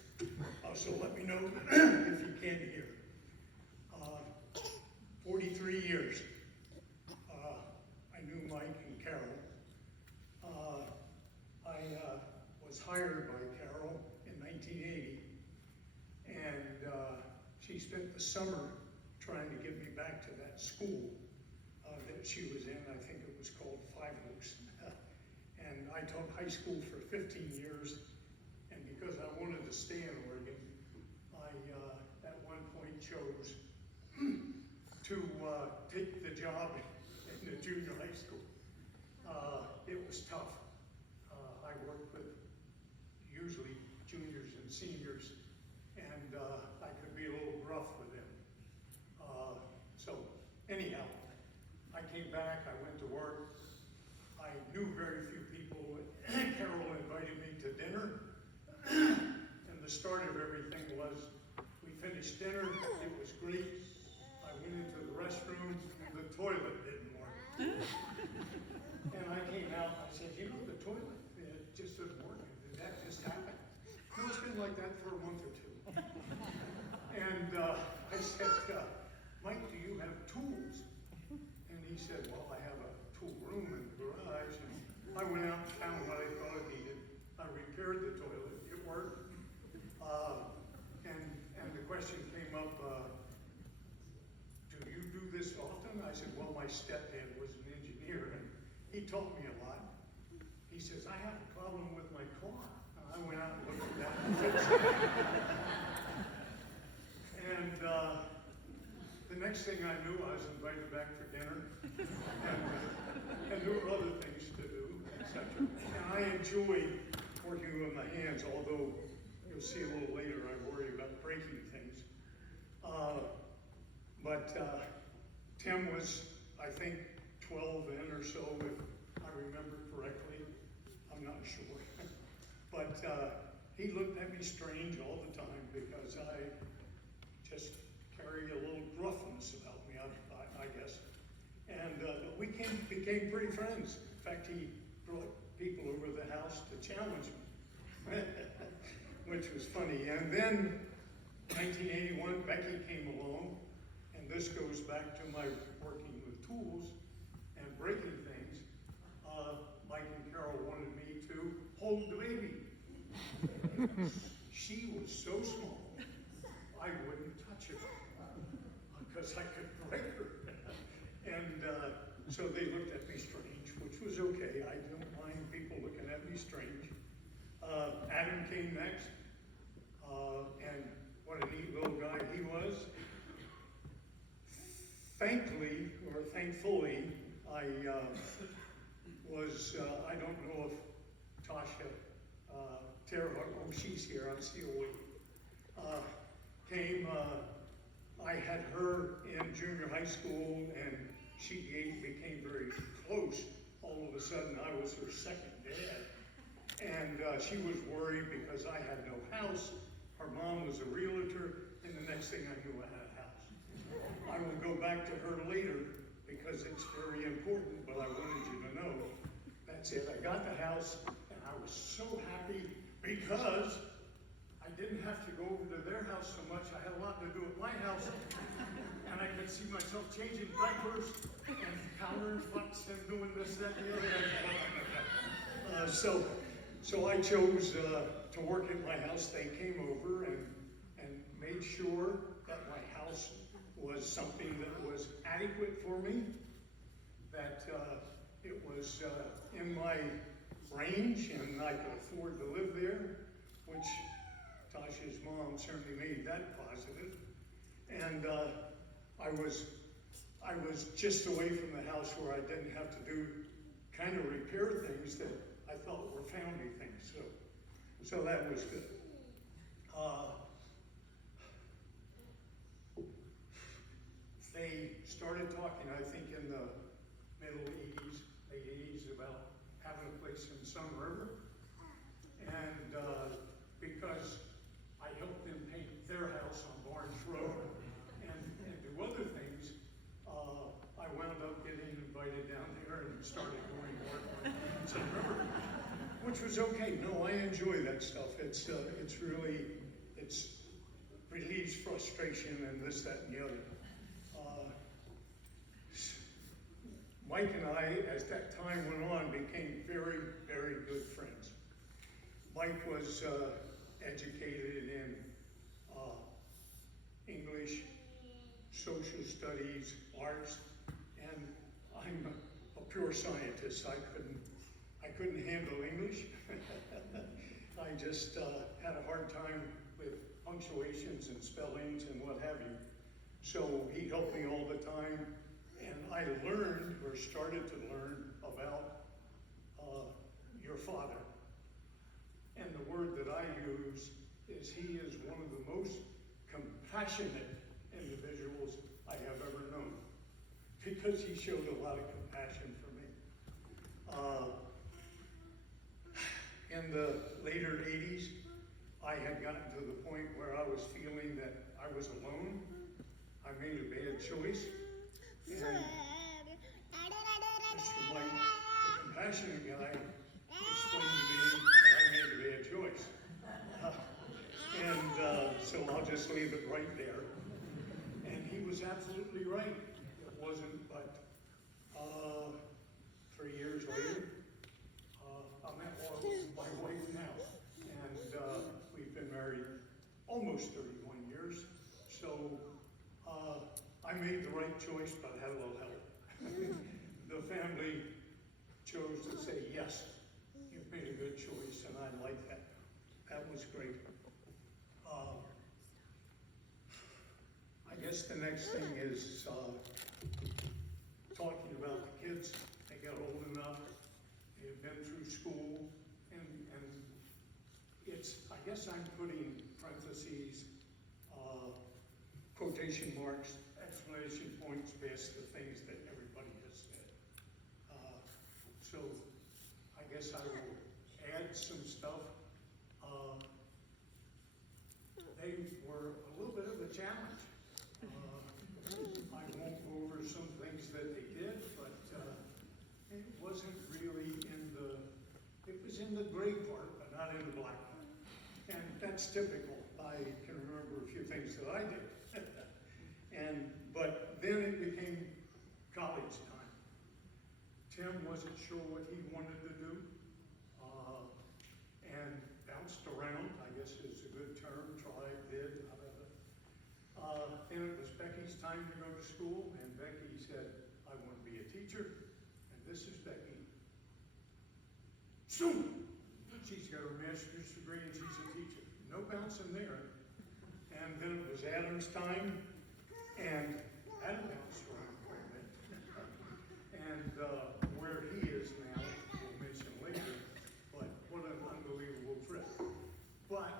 So let me know if you can't hear. 43 years. hired by Carol in 1980, and she spent the summer trying to get me back to that school that she was in. I think it was called Five Oaks. And I taught high school for 15 years, and because I wanted to stay in Oregon, I at one point chose to take the job in the junior high school. It was tough. I worked with usually juniors and seniors, and I could be a little rough with them. So anyhow, I came back, I went to work. I knew very few people. Carol invited me to dinner, and the start of everything was, we finished dinner, it was great. I went into the restroom, and the toilet didn't work. And I came out, I said, you know, the toilet, it just doesn't work. Did that just happen? No, it's been like that for a month or two. And I said, Mike, do you have tools? And he said, well, I have a tool room in the garage. And I went out and found what I thought it needed. I repaired the toilet, it worked. And the question came up, do you do this often? I said, well, my stepdad was an engineer, and he taught me a lot. He says, I have a problem with my car. I went out and looked at that and fixed it. And the next thing I knew, I was invited back for dinner. And there were other things to do, etc. And I enjoyed working with my hands, although you'll see a little later I worry about breaking things. But Tim was, I think, 12 in or so, if I remember correctly. I'm not sure. But he looked at me strange all the time because I just carry a little gruffness about me, I guess. And we became pretty friends. In fact, he brought people over to the house to challenge me, which was funny. And then 1981, Becky came along, and this goes back to my working with tools and breaking things. Mike and Carol wanted me to hold the baby. She was so small, I wouldn't touch her because I could break her. And so they looked at me strange, which was okay. I don't mind people looking at me strange. Adam came next, and what a neat little guy he was. Thankfully, or thankfully, I don't know if Tasha, Tara, oh, she's here, I'm still waiting, came. I had her in junior high school, and she became very close. All of a sudden, I was her second dad. And she was worried because I had no house. Her mom was a realtor, and the next thing I knew, I had a house. I will go back to her later because it's very important, but I wanted you to know. That's it. I got the house, and I was so happy because I didn't have to go over to their house so much. I had a lot to do at my house, and I could see myself changing diapers and countering fucks and doing this, that, and the other. So I chose to work at my house. They came over and made sure that my house was something that was adequate for me, that it was in my range and I could afford to live there, which Tasha's mom certainly made that positive. And I was just away from the house where I didn't have to do kind of repair things that I thought were family things. So that was good. They started talking, I think, in the middle 80s, late 80s, about having a place in Sun River. And because I helped them paint their house on Barnes Road and do other things, I wound up getting invited down there and started doing work on Sun River, which was okay. No, I enjoy that stuff. It's really, it's relieves frustration and this, that, and the other. Mike and I, as that time went on, became very, very good friends. Mike was educated in English, social studies, arts, and I'm a pure scientist. I couldn't handle English. I just had a hard time with punctuations and spellings and what have you. So he helped me all the time, and I learned, or started to learn, about your father. And the word that I use is he is one of the most compassionate individuals I have ever known, because he showed a lot of compassion for me. In the later 80s, I had gotten to the point where I was feeling that I was alone. I made a bad choice. And Mr. White, the compassionate guy, explained to me that I made a bad choice. So I'll just leave it right there. And he was absolutely right. It wasn't but 3 years later, I'm at my wife now. And we've been married almost 31 years. So I made the right choice, but I had a little help. The family chose to say, yes, you've made a good choice, and I like that. That was great. I guess the next thing is talking about the kids. They got old enough, they've been through school, and it's, I guess I'm putting parentheses, quotation marks, exclamation points past the things that everybody has said. So I guess I will add some stuff. They were a little bit of a challenge. I won't go over some things that they did, but it wasn't really it was in the gray part, but not in the black part. And that's typical. I can remember a few things that I did. But then it became college time. Tim wasn't sure what he wanted to do, and bounced around, I guess is a good term, tried, did, then it was Becky's time to go to school, and Becky said, I want to be a teacher, and this is Becky. Soon, she's got her master's degree and she's a teacher. No bouncing there. And then it was Adam's time, and Adam bounced around quite a bit. And where he is now, we'll mention later, but what an unbelievable trip. But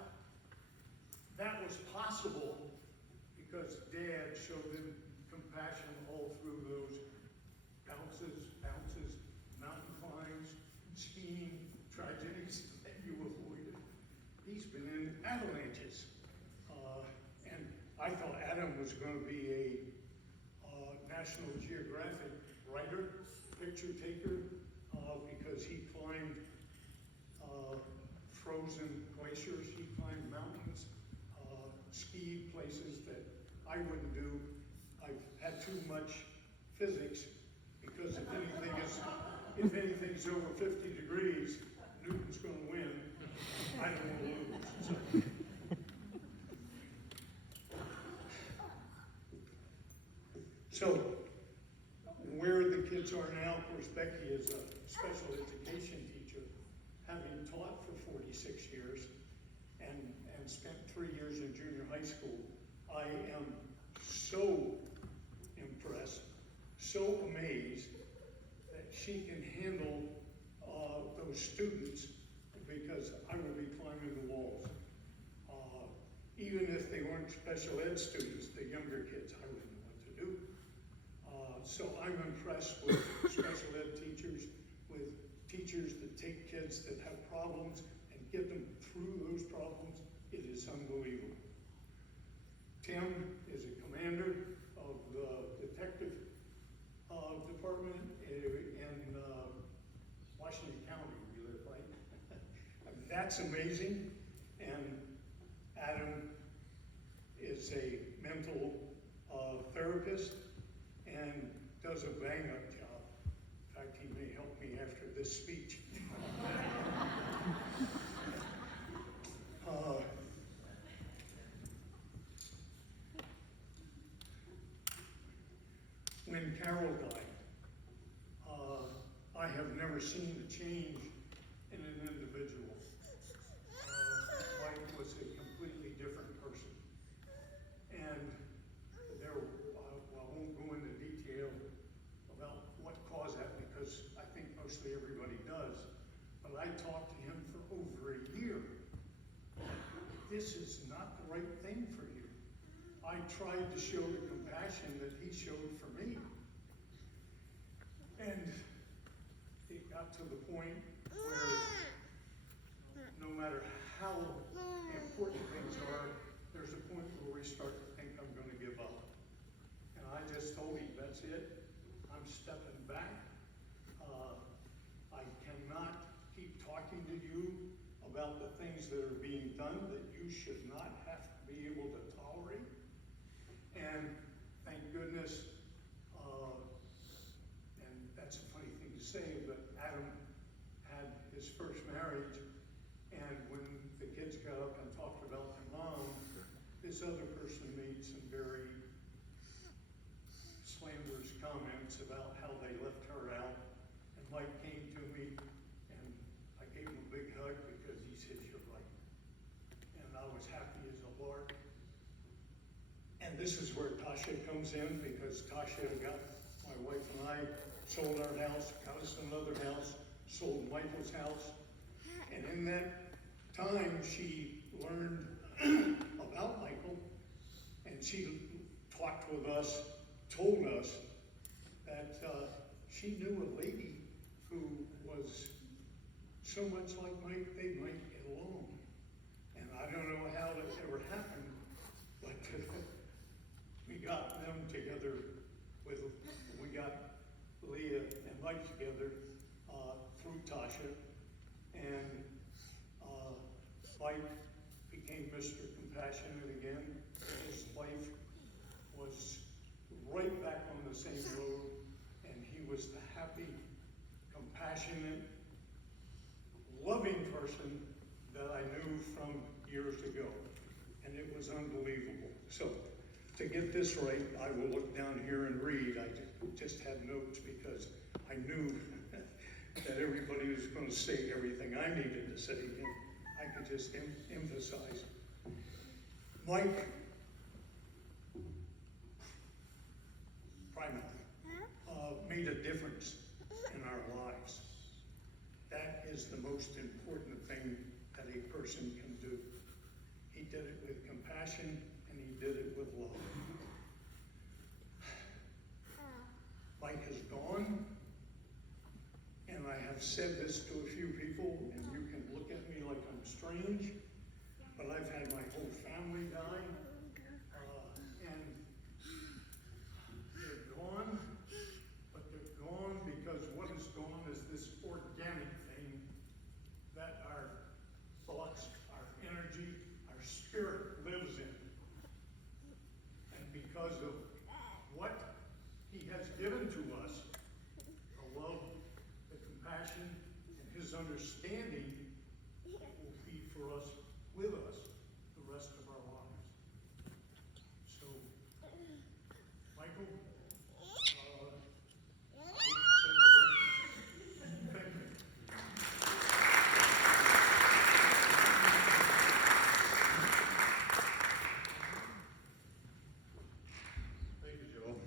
that was possible because Dad showed them compassion all through those bounces, mountain climbs, skiing, tragedies that you avoided. He's been in avalanches. And I thought Adam was going to be a National Geographic writer, picture taker, because he climbed frozen glaciers, he climbed mountains, skied places that I wouldn't do. I've had too much physics, because if anything's over 50 degrees, Newton's going to win. I don't want to lose. So. So, where the kids are now, of course, Becky is a special education teacher, having taught for 46 years and spent 3 years in junior high school. I am so impressed, so amazed that she can handle those students, because I would be climbing the walls. Even if they weren't special ed students, the younger kids, I wouldn't know what to do. So I'm impressed with special ed teachers, with teachers that take kids that have problems and get them through those problems. It is unbelievable. Tim is a commander of the detective department in Washington County, we live, right? That's amazing. And Adam is a mental therapist and does a bang-up job. In fact, he may help me after this speech. when Carol died, I have never seen a change in an individual. Mike was a completely different person. And there, I won't go into detail about what caused that because I think mostly everybody does. But I talked to him for over a year. This is not the right thing for you. I tried to show the compassion that he showed for me. And it got to the point where no matter how important things are, there's a point where we start to think I'm going to give up. And I just told him, that's it. I'm stepping back. I cannot keep talking to you about the things that are being done that you should not have to be able to tolerate. And thank goodness, and that's a funny thing to say, but Adam had his first marriage, and when the kids got up and talked about their mom, this other person made some very slanderous comments about how they left her out. And Mike came to me, and I gave him a big hug because he said, you're right. And I was happy as a lark. And this is where Tasha comes in, because Tasha got my wife and I sold our house, got us another house, sold Michael's house. And in that time, she learned about Michael, and she talked with us, told us that she knew a lady who was so much like Mike, they might get along. And I don't know how that ever happened, but we got them together we got Leah and Mike together through Tasha, and Mike became Mr. Compassionate again. His life was right back on the same road, and he was the happy, compassionate, loving person that I knew from years ago, and it was unbelievable. So, to get this right, I will look down here and read. I just had notes because I knew that everybody was going to say everything I needed to say, and I could just emphasize. Mike, primarily, made a difference in our lives. That is the most important thing that a person can do. He did it with compassion, and he did it with love. Mike is gone, and I have said this to a few people, and you can look at me like I'm strange, but I've had my whole family die, and they're gone, but they're gone because what is gone is this organic thing that our thoughts, our energy, our spirit lives in. And because of what he has given to us, the love, the compassion, and his understanding, will be for us, with us, the rest of our lives. So, Michael, I hope you said the right thing. Thank you. Thank you, Joe.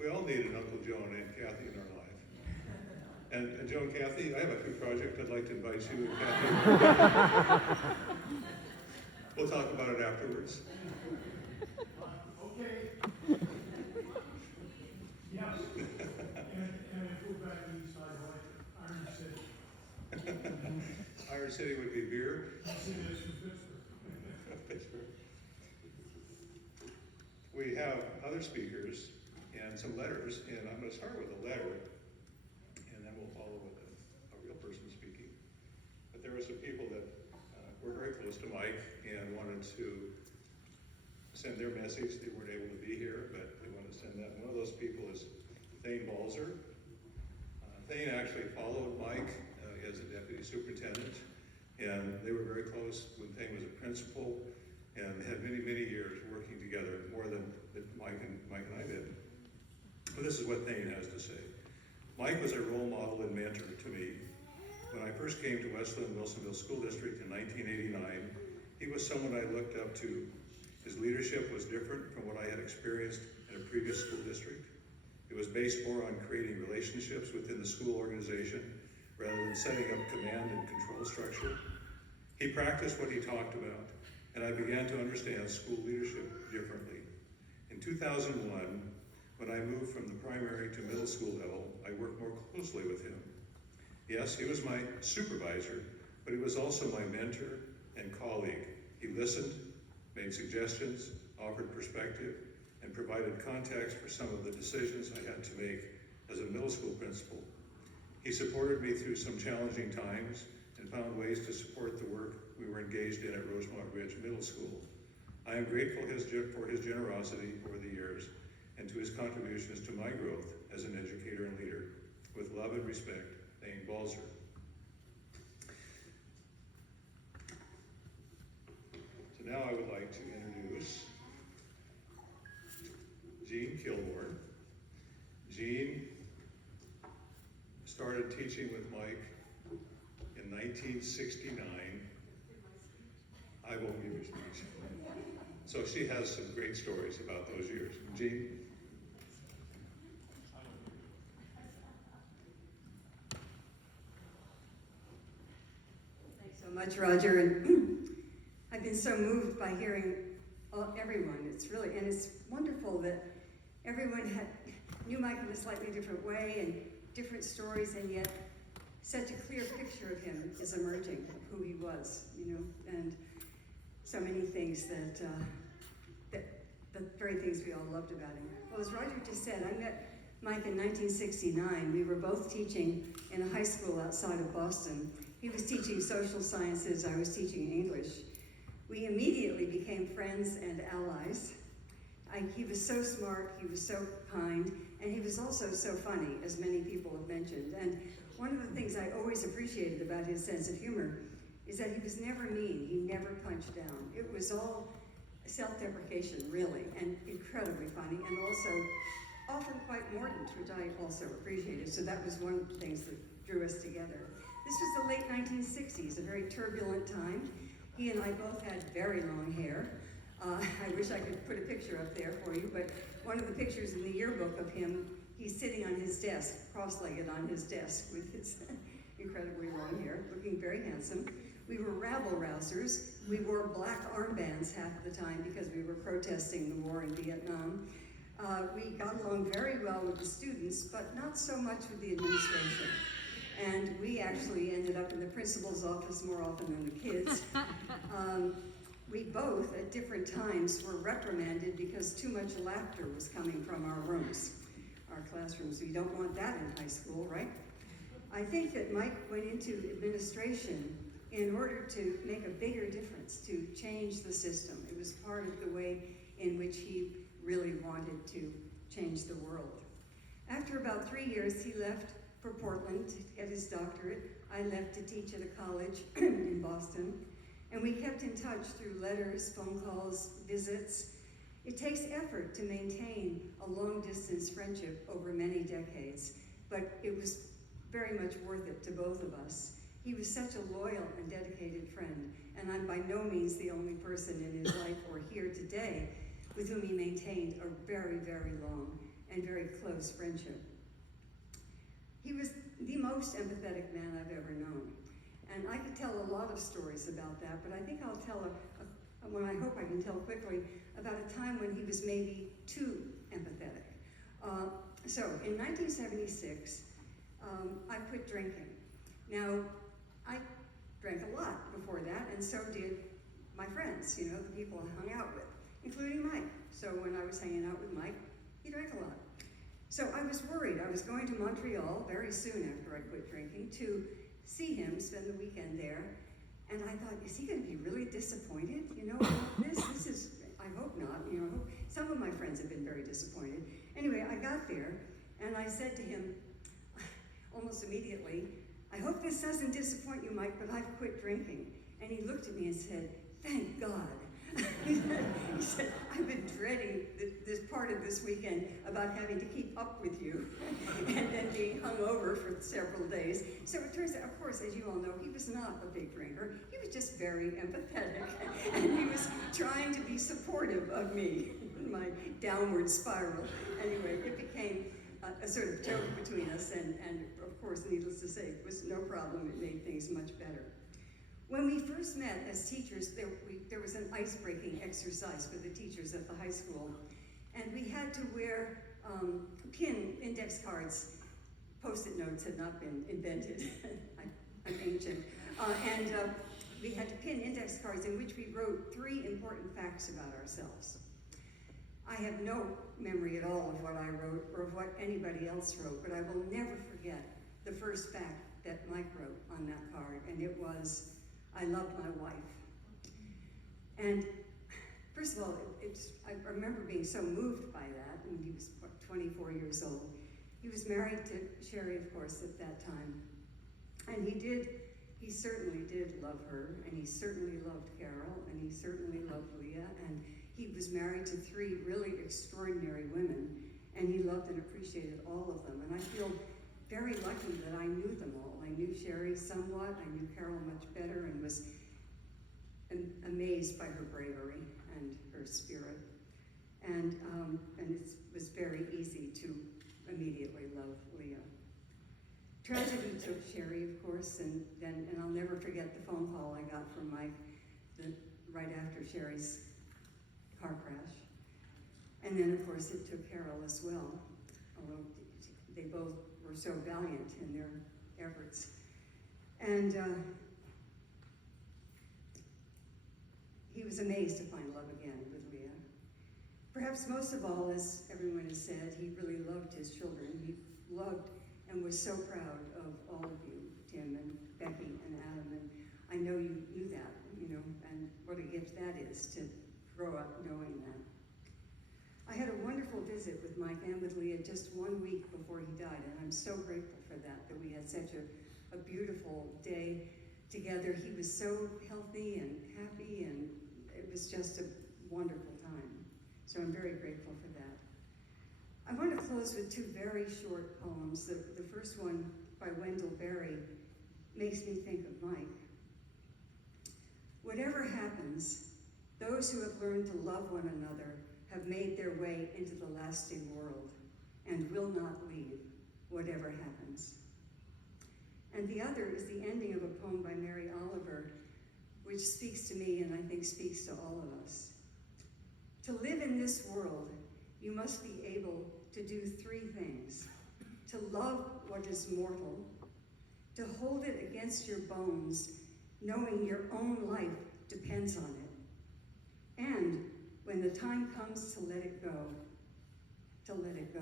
We all need an Uncle Joe and Aunt Kathy in our life. And Joe and Kathy, I have a few projects I'd like to invite you and Kathy. We'll talk about it afterwards. Okay. Yes. And if we're back east, I'd like Iron City. Iron City would be beer. I see this in Pittsburgh. Pittsburgh. We have other speakers and some letters, and I'm going to start with a letter, and then we'll follow with a real person speaking. But there were some people that were very close to Mike and wanted to send their message. They weren't able to be here, but they wanted to send that. One of those people is Thane Balzer. Thane actually followed Mike as a deputy superintendent, and they were very close when Thane was a principal, and had many, many years working together, more than Mike and I did. This is what Thane has to say. Mike was a role model and mentor to me. When I first came to Westland Wilsonville School District in 1989, he was someone I looked up to. His leadership was different from what I had experienced in a previous school district. It was based more on creating relationships within the school organization rather than setting up command and control structure. He practiced what he talked about, and I began to understand school leadership differently. In 2001, when I moved from the primary to middle school level, I worked more closely with him. Yes, he was my supervisor, but he was also my mentor and colleague. He listened, made suggestions, offered perspective, and provided context for some of the decisions I had to make as a middle school principal. He supported me through some challenging times and found ways to support the work we were engaged in at Rosemont Ridge Middle School. I am grateful for his generosity over the years and to his contributions to my growth as an educator and leader. With love and respect, Thane Balzer. So now I would like to introduce Jean Kilborn. Jean started teaching with Mike in 1969. I won't give your speech. So she has some great stories about those years. Jean? Thanks so much, Roger. And I've been so moved by hearing everyone. And it's wonderful that everyone knew Mike in a slightly different way and different stories, and yet such a clear picture of him is emerging, of who he was, and so many things that the very things we all loved about him. Well, as Roger just said, I met Mike in 1969. We were both teaching in a high school outside of Boston. He was teaching social sciences, I was teaching English. We immediately became friends and allies. He was so smart, he was so kind, and he was also so funny, as many people have mentioned. And one of the things I always appreciated about his sense of humor is that he was never mean, he never punched down. It was all self-deprecation, really, and incredibly funny, and also often quite mordant, which I also appreciated. So that was one of the things that drew us together. This was the late 1960s, a very turbulent time. He and I both had very long hair. I wish I could put a picture up there for you, but one of the pictures in the yearbook of him, he's sitting on his desk, cross-legged on his desk with his incredibly long hair, looking very handsome. We were rabble-rousers. We wore black armbands half of the time because we were protesting the war in Vietnam. We got along very well with the students, but not so much with the administration. And we actually ended up in the principal's office more often than the kids. We both, at different times, were reprimanded because too much laughter was coming from our rooms, our classrooms. We don't want that in high school, right? I think that Mike went into administration in order to make a bigger difference, to change the system. It was part of the way in which he really wanted to change the world. After about 3 years, he left for Portland to get his doctorate. I left to teach at a college in Boston. And we kept in touch through letters, phone calls, visits. It takes effort to maintain a long-distance friendship over many decades, but it was very much worth it to both of us. He was such a loyal and dedicated friend, and I'm by no means the only person in his life or here today with whom he maintained a very, very long and very close friendship. He was the most empathetic man I've ever known. And I could tell a lot of stories about that, but I think I'll tell one I hope I can tell quickly, about a time when he was maybe too empathetic. So in 1976, I quit drinking. Now, I drank a lot before that, and so did my friends, the people I hung out with, including Mike. So when I was hanging out with Mike, he drank a lot. So I was worried. I was going to Montreal very soon after I quit drinking to see him, spend the weekend there, and I thought, is he going to be really disappointed, about this? This is, I hope not, some of my friends have been very disappointed. Anyway, I got there, and I said to him, almost immediately, I hope this doesn't disappoint you, Mike, but I've quit drinking. And he looked at me and said, thank God. He said, I've been dreading this part of this weekend about having to keep up with you and then being hung over for several days. So it turns out, of course, as you all know, he was not a big drinker. He was just very empathetic. And he was trying to be supportive of me in my downward spiral. Anyway, it became a sort of joke between us, and of course, needless to say, it was no problem. It made things much better. When we first met as teachers, there was an ice-breaking exercise for the teachers at the high school, and we had to wear pin index cards. Post-it notes had not been invented. I'm ancient. And we had to pin index cards in which we wrote 3 important facts about ourselves. I have no memory at all of what I wrote or of what anybody else wrote, but I will never forget the first fact that Mike wrote on that card, and it was, I love my wife. And first of all, I remember being so moved by that, and he was 24 years old. He was married to Sherry, of course, at that time. And he certainly did love her, and he certainly loved Carol, and he certainly loved Leah, and he was married to 3 really extraordinary women, and he loved and appreciated all of them. And I feel very lucky that I knew them all. I knew Sherry somewhat, I knew Carol much better, and was amazed by her bravery and her spirit. And it was very easy to immediately love Leah. Tragedy took Sherry, of course, and I'll never forget the phone call I got from Mike right after Sherry's car crash. And then, of course, it took Carol as well, although they both were so valiant in their efforts. And he was amazed to find love again with Leah. Perhaps most of all, as everyone has said, he really loved his children. He loved and was so proud of all of you, Tim and Becky and Adam, and I know you knew that, and what a gift that is to grow up knowing that. I had a wonderful visit with Mike and with Leah just 1 week before he died, and I'm so grateful for that we had such a beautiful day together. He was so healthy and happy, and it was just a wonderful time. So I'm very grateful for that. I want to close with 2 very short poems. The first one, by Wendell Berry, makes me think of Mike. Whatever happens, those who have learned to love one another have made their way into the lasting world and will not leave, whatever happens. And the other is the ending of a poem by Mary Oliver, which speaks to me and I think speaks to all of us. To live in this world, you must be able to do 3 things: to love what is mortal, to hold it against your bones, knowing your own life depends on it, and when the time comes to let it go, to let it go.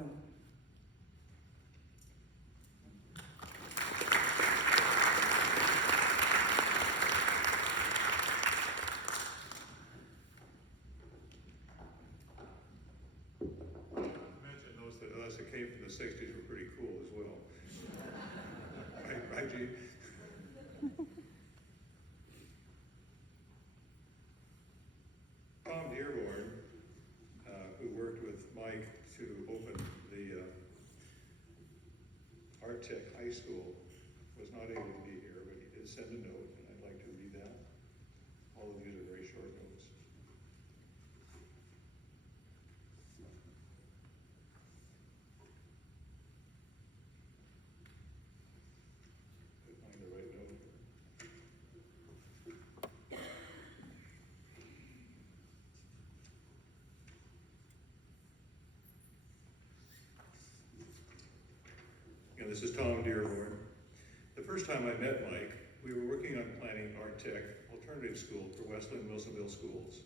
Mention those that us that came from the 60s were pretty cool as well. Right, Gene? Tom Dearborn, who worked with Mike to open the Art Tech High School, was not able to be here, but he did send a note, and I'd like to read that. All of these are very short notes. Find the right note. This is Tom Dearborn. The first time I met Mike, we were working on planning Art Tech Alternative School for Westland Wilsonville schools.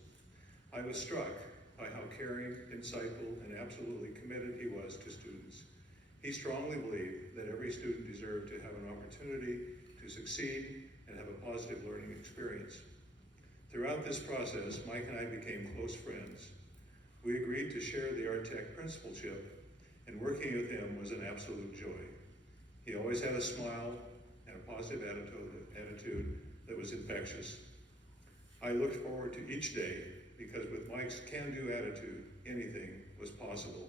I was struck by how caring, insightful, and absolutely committed he was to students. He strongly believed that every student deserved to have an opportunity to succeed and have a positive learning experience. Throughout this process, Mike and I became close friends. We agreed to share the Art Tech principalship, and working with him was an absolute joy. He always had a smile and a positive attitude that was infectious. I looked forward to each day because with Mike's can-do attitude, anything was possible.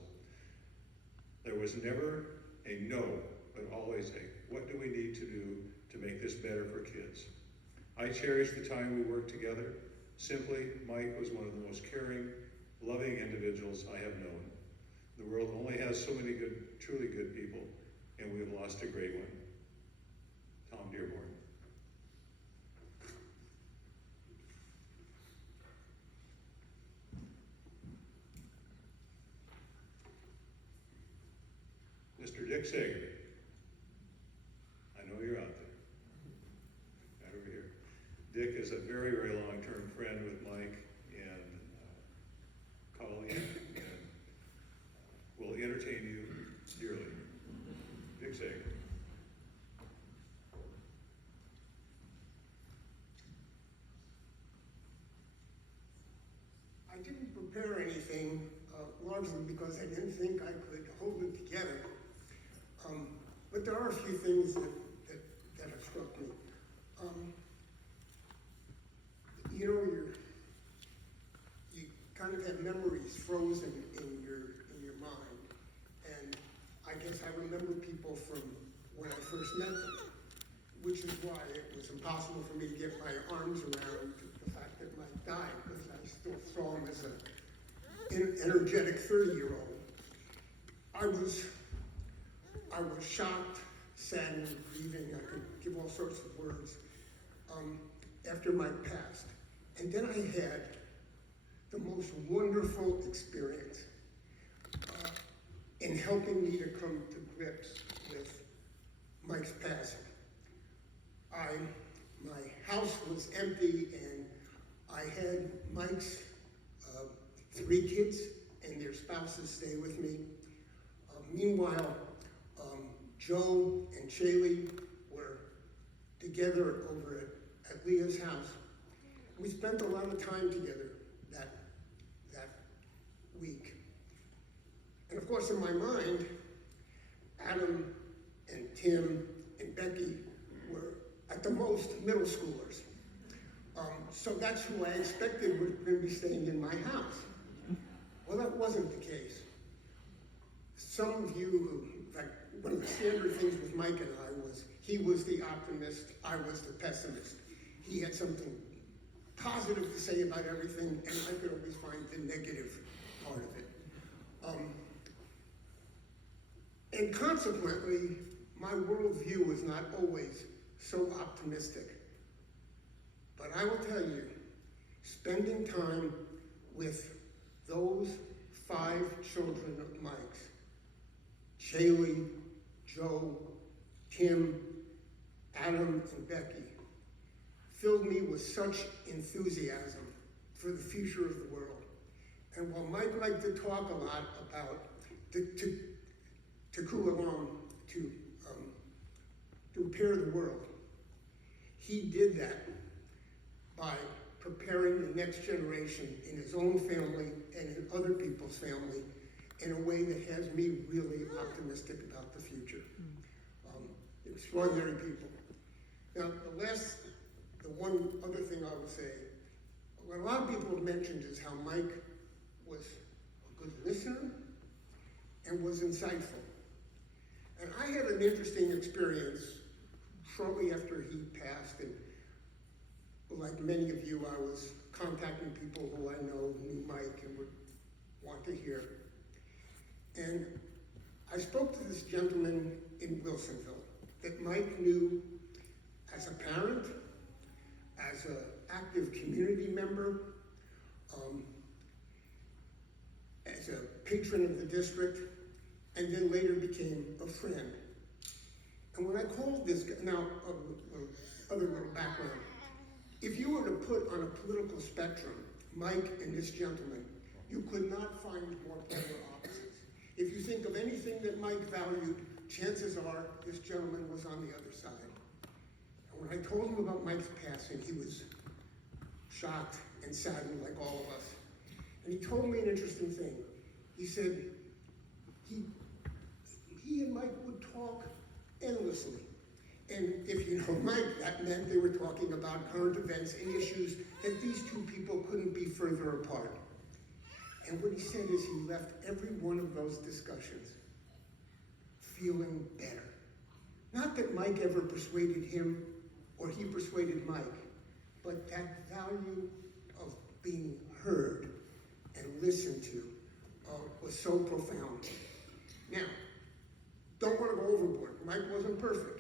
There was never a no, but always a what do we need to do to make this better for kids. I cherish the time we worked together. Simply, Mike was one of the most caring, loving individuals I have known. The world only has so many good, truly good people, and we have lost a great one. Tom Dearborn. Mr. Dick Sager. I know you're out there. Right over here. Dick is a very, very long-term friend with Mike and colleague, and will entertain you dearly. Dick Sager. I didn't prepare anything largely because I didn't think I could hold it together. But there are a few things that have struck me. You know, you kind of have memories frozen in your mind, and I guess I remember people from when I first met them, which is why it was impossible for me to get my arms around the fact that Mike died, because I still saw him as an energetic 30-year-old. I was shocked, saddened, grieving. I could give all sorts of words after Mike passed. And then I had the most wonderful experience in helping me to come to grips with Mike's passing. My house was empty, and I had Mike's 3 kids and their spouses stay with me. Meanwhile, Joe and Shaylee were together over at Leah's house. We spent a lot of time together that week. And of course, in my mind, Adam and Tim and Becky were at the most middle schoolers. So that's who I expected were going to be staying in my house. Well, that wasn't the case. Some of you who, in fact, one of the standard things with Mike and I was he was the optimist, I was the pessimist. He had something positive to say about everything, and I could always find the negative part of it. And consequently, my worldview was not always so optimistic. But I will tell you, spending time with those 5 children of Mike's, Shaylee, Joe, Tim, Adam, and Becky, filled me with such enthusiasm for the future of the world. And while Mike liked to talk a lot about to cool along, to repair the world, he did that by preparing the next generation in his own family and in other people's family in a way that has me really optimistic about the future. Extraordinary people. Now, the one other thing I would say, what a lot of people have mentioned is how Mike was a good listener and was insightful. And I had an interesting experience shortly after he passed, and like many of you, I was contacting people who I know knew Mike and would want to hear. And I spoke to this gentleman in Wilsonville that Mike knew as a parent, as an active community member, as a patron of the district, and then later became a friend. And when I called this guy, now, other little background, if you were to put on a political spectrum Mike and this gentleman, you could not find more polar opposites. If you think of anything that Mike valued, chances are this gentleman was on the other side. And when I told him about Mike's passing, he was shocked and saddened like all of us. And he told me an interesting thing. He said he and Mike would talk endlessly. And if you know Mike, that meant they were talking about current events and issues that these two people couldn't be further apart. And what he said is he left every one of those discussions feeling better. Not that Mike ever persuaded him or he persuaded Mike, but that value of being heard and listened to was so profound. Now, don't want to go overboard. Mike wasn't perfect.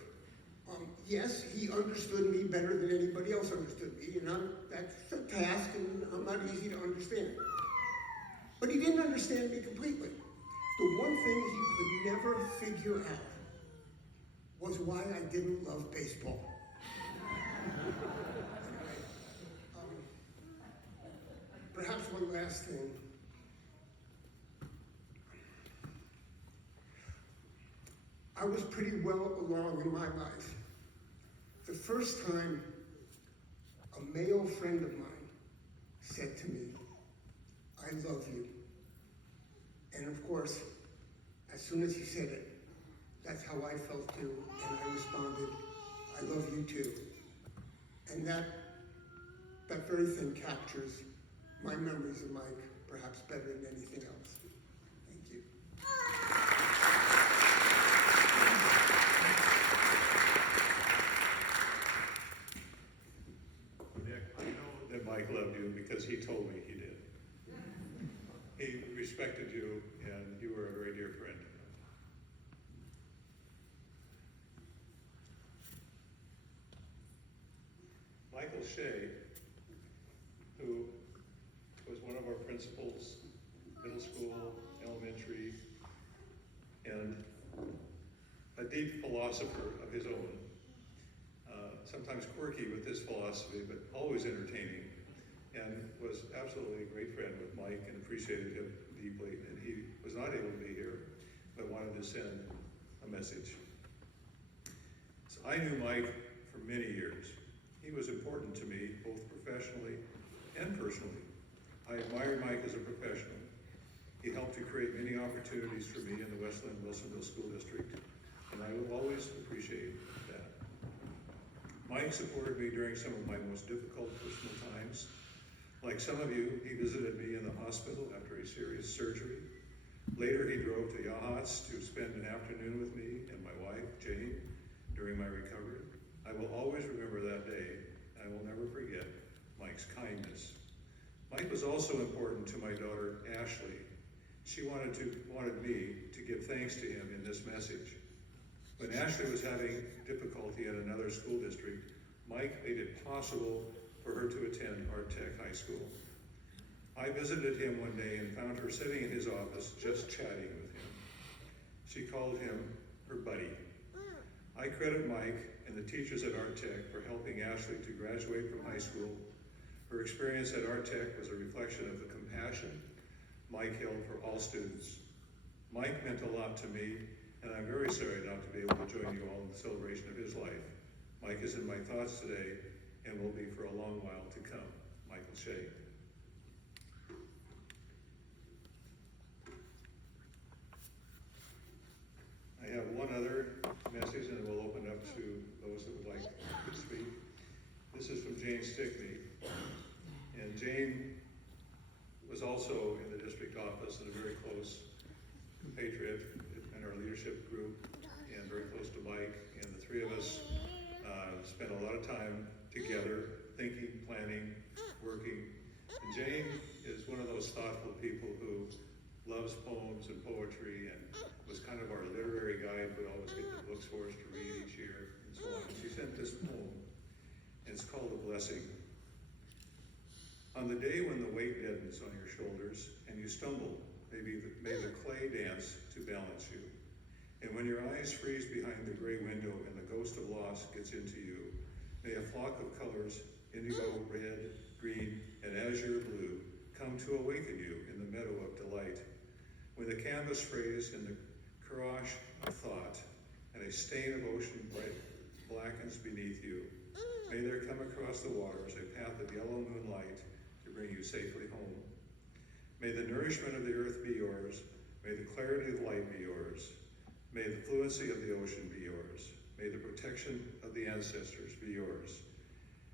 Yes, he understood me better than anybody else understood me, and that's a task, and I'm not easy to understand. But he didn't understand me completely. The one thing he could never figure out was why I didn't love baseball. Perhaps one last thing. I was pretty well along in my life. The first time a male friend of mine said to me, "I love you." And of course, as soon as he said it, that's how I felt too, and I responded, "I love you too." And that very thing captures my memories of Mike perhaps better than anything else. Thank you. Nick, I know that Mike loved you because he told me he did. He respected you, and you were a very dear friend. Michael Shea, who was one of our principals, middle school, elementary, and a deep philosopher of his own. Sometimes quirky with his philosophy, but always entertaining, and was absolutely a great friend with Mike and appreciated him deeply. And he was not able to be here, but wanted to send a message. So I knew Mike for many years. He was important to me, both professionally and personally. I admired Mike as a professional. He helped to create many opportunities for me in the Westland Wilsonville School District, and I will always appreciate that. Mike supported me during some of my most difficult personal times. Like some of you, he visited me in the hospital after a serious surgery. Later, he drove to Yachats to spend an afternoon with me and my wife, Jane, during my recovery. I will always remember that day. I will never forget Mike's kindness. Mike was also important to my daughter, Ashley. She wanted me to give thanks to him in this message. When Ashley was having difficulty at another school district, Mike made it possible for her to attend Art Tech High School. I visited him one day and found her sitting in his office just chatting with him. She called him her buddy. I credit Mike and the teachers at Art Tech for helping Ashley to graduate from high school. Her experience at Art Tech was a reflection of the compassion Mike held for all students. Mike meant a lot to me, and I'm very sorry not to be able to join you all in the celebration of his life. Mike is in my thoughts today and will be for a long while to come. Michael Shea. I have one other message, and we'll open up to those that would like to speak. This is from Jane Stickney, and Jane was also in the district office and a very close compatriot in our leadership group, and very close to Mike, and the three of us spent a lot of time together, thinking, planning, working. And Jane is one of those thoughtful people who loves poems and poetry, and was kind of our literary guide, would always get the books for us to read each year, and so on. She sent this poem, and it's called A Blessing. On the day when the weight deadens on your shoulders, and you stumble, may the clay dance to balance you. And when your eyes freeze behind the gray window and the ghost of loss gets into you, may a flock of colors, indigo, red, green, and azure blue, come to awaken you in the meadow of delight. When the canvas frays in the crash of thought, and a stain of ocean blackens beneath you, may there come across the waters a path of yellow moonlight to bring you safely home. May the nourishment of the earth be yours. May the clarity of light be yours. May the fluency of the ocean be yours. May the protection of the ancestors be yours.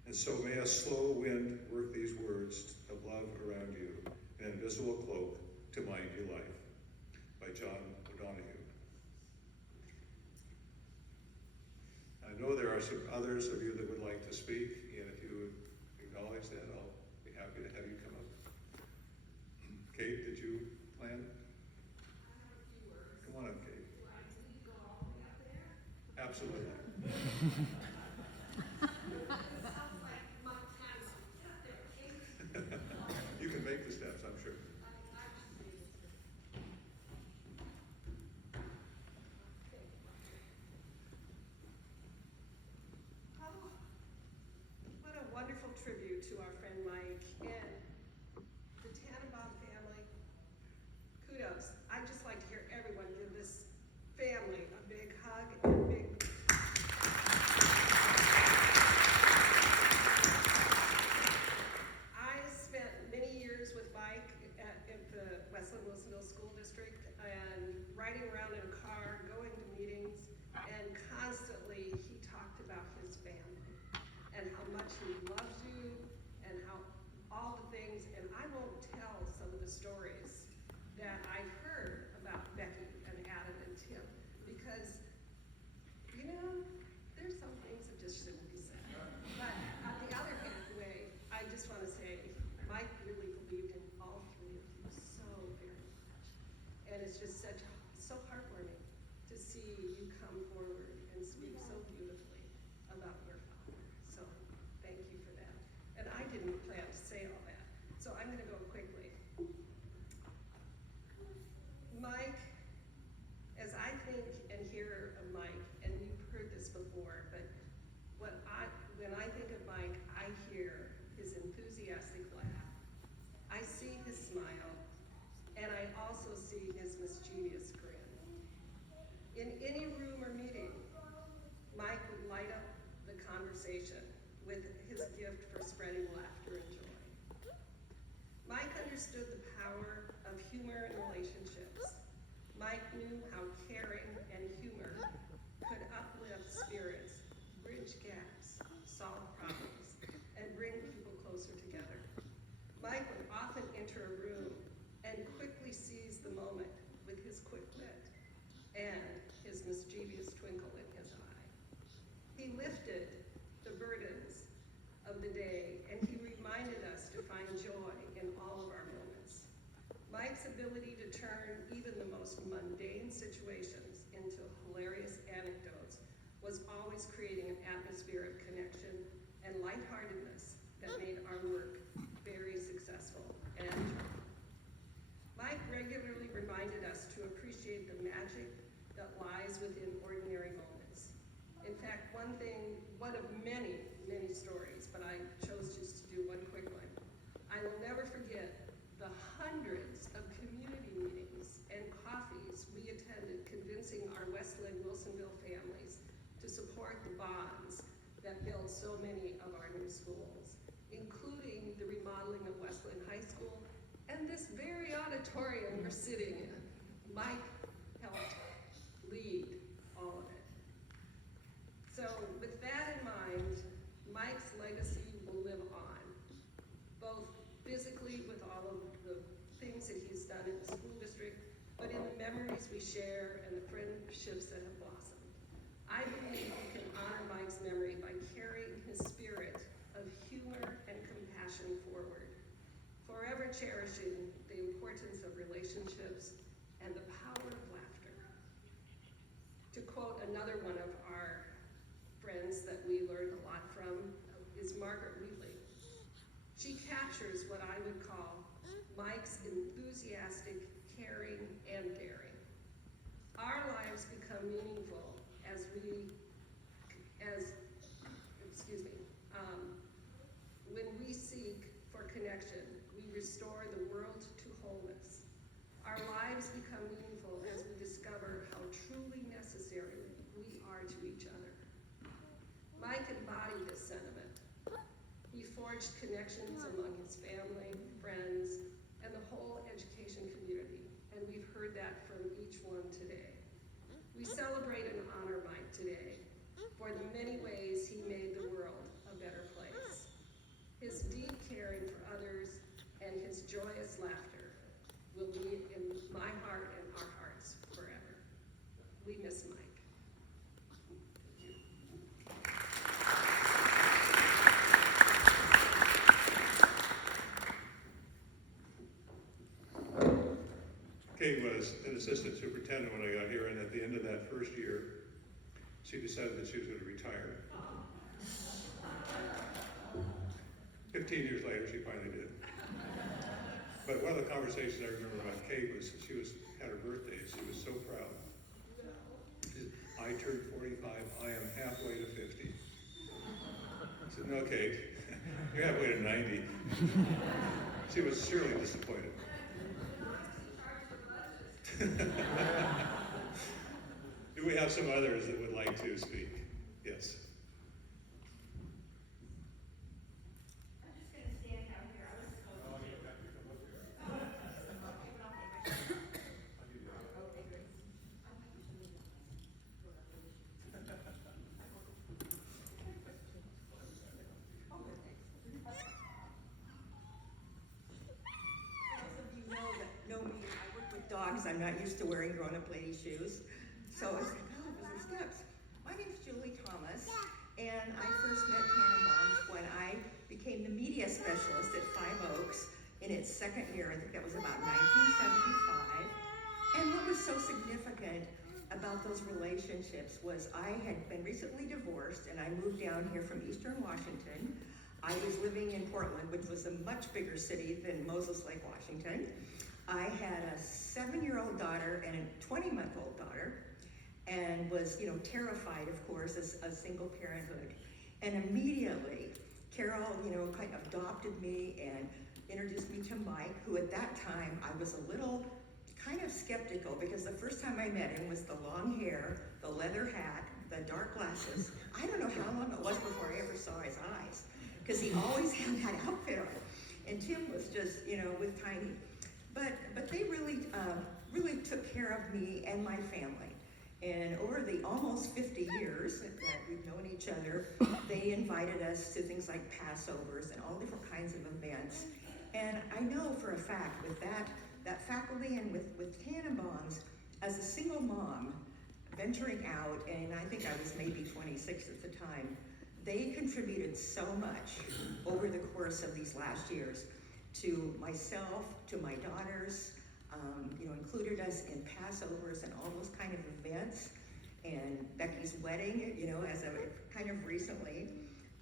And so may a slow wind work these words of love around you, an invisible cloak to mind your life. By John O'Donoghue. I know there are some others of you that would like to speak, and if you would acknowledge that, I'll be happy to have you come up. Kate, did you plan? Come on up, Kate. Absolutely. You can make the steps, I'm sure. Oh, what a wonderful tribute to our friend Mike and the Tannenbaum family. Kudos. I'd just like to hear everyone give this family a big hug and a big I spent many years with Mike at the Westland Wilsonville School District and riding around in a car, going to meetings, and constantly he talked about his family and how much he loves you and how all the things, and I won't tell some of the stories that I've heard about Becky and Adam and Tim because, you know, there's some things that just shouldn't be said. But on the other hand, way, I just want to say, Mike really believed in all three of you so very much. And it's just so heartwarming to see you come forward and speak so beautifully about your father. So thank you for that. And I didn't plan to say all that, so I'm going to go quickly. Mike, as I think and hear of Mike, and you've heard this before, but when I think of Mike, I hear his enthusiastic laugh. I see his smile, and I also see his mischievous grin. In any room or meeting, Mike would light up the conversation with his gift for spreading laughter and joy. Mike understood the power of humor in relationships. Mike knew how caring and humor could uplift spirits, bridge gaps, solve problems, and bring people closer together. Mike would often enter a room and quickly seize the moment with his quick wit and his mischievous twinkle in his eye. He lifted the burdens of the day, and he reminded us to find joy in all of our moments. Mike's ability to turn even the most mundane situations into hilarious anecdotes was always creating an atmosphere of connection and lightheartedness that made our work very successful and enjoyable. Mike regularly reminded us to appreciate the magic that lies within ordinary moments. In fact, one of many, many stories, but I chose just to do one quick one. I will never forget the hundreds of community meetings and coffees we attended convincing our Westland Wilsonville families to support the bonds that build so many of our new schools, including the remodeling of Westland High School and this very auditorium we're sitting in. Mike helped lead all of it. So with that in mind, Mike's legacy will live on, both physically with all of the things that he's done in the school district, but in the memories we share and the friendships that have blossomed. I believe we can honor Mike's memory by carrying his spirit of humor and compassion forward, forever cherishing the importance of relationships and the power of laughter. To quote another one of our friends that we learned a lot from is Margaret Wheatley. She captures what I would call Mike's enthusiastic caring and daring. Our lives become meaningful when we seek for connection, we restore the world to wholeness. Our lives become meaningful as we discover how truly necessary we are to each other. Mike embodied this sentiment. He forged connections among his family, friends, and the whole education community, and we've heard that from each one today. We celebrate and honor Mike today, for the many ways he made the world a better place. His deep caring for others and his joyous laughter will be in my heart and our hearts forever. We miss Mike. Kate was an assistant superintendent when I got here, and at the end of that first year, she decided that she was going to retire. 15 years later, she finally did. But one of the conversations I remember about Kate was had her birthday, and she was so proud. She said, I turned 45, I am halfway to 50. I said, no, Kate, you're halfway to 90. She was surely disappointed. Do we have some others that would like to speak? Yes. I'm just going to stand out here. I was supposed to. Okay, great. Those of you know me, I work with dogs. I'm not used to wearing grown-up lady shoes. So I was like, oh, those are steps. My name's Julie Thomas, and I first met Tannenbaum when I became the media specialist at Five Oaks in its second year. I think that was about 1975. And what was so significant about those relationships was I had been recently divorced, and I moved down here from Eastern Washington. I was living in Portland, which was a much bigger city than Moses Lake, Washington. I had a 7-year-old daughter and a 20-month-old daughter, and was, terrified, of course, as a single parenthood. And immediately, Carol, kind of adopted me and introduced me to Mike, who at that time I was a little kind of skeptical, because the first time I met him was the long hair, the leather hat, the dark glasses. I don't know how long it was before I ever saw his eyes, because he always had that outfit on. And Tim was just, with Tiny. But they really took care of me and my family. And over the almost 50 years that we've known each other, they invited us to things like Passovers and all different kinds of events. And I know for a fact with that faculty and with Tannenbaums, as a single mom venturing out, and I think I was maybe 26 at the time, they contributed so much over the course of these last years to myself, to my daughters, included us in Passovers and all those kind of events, and Becky's wedding, as of kind of recently.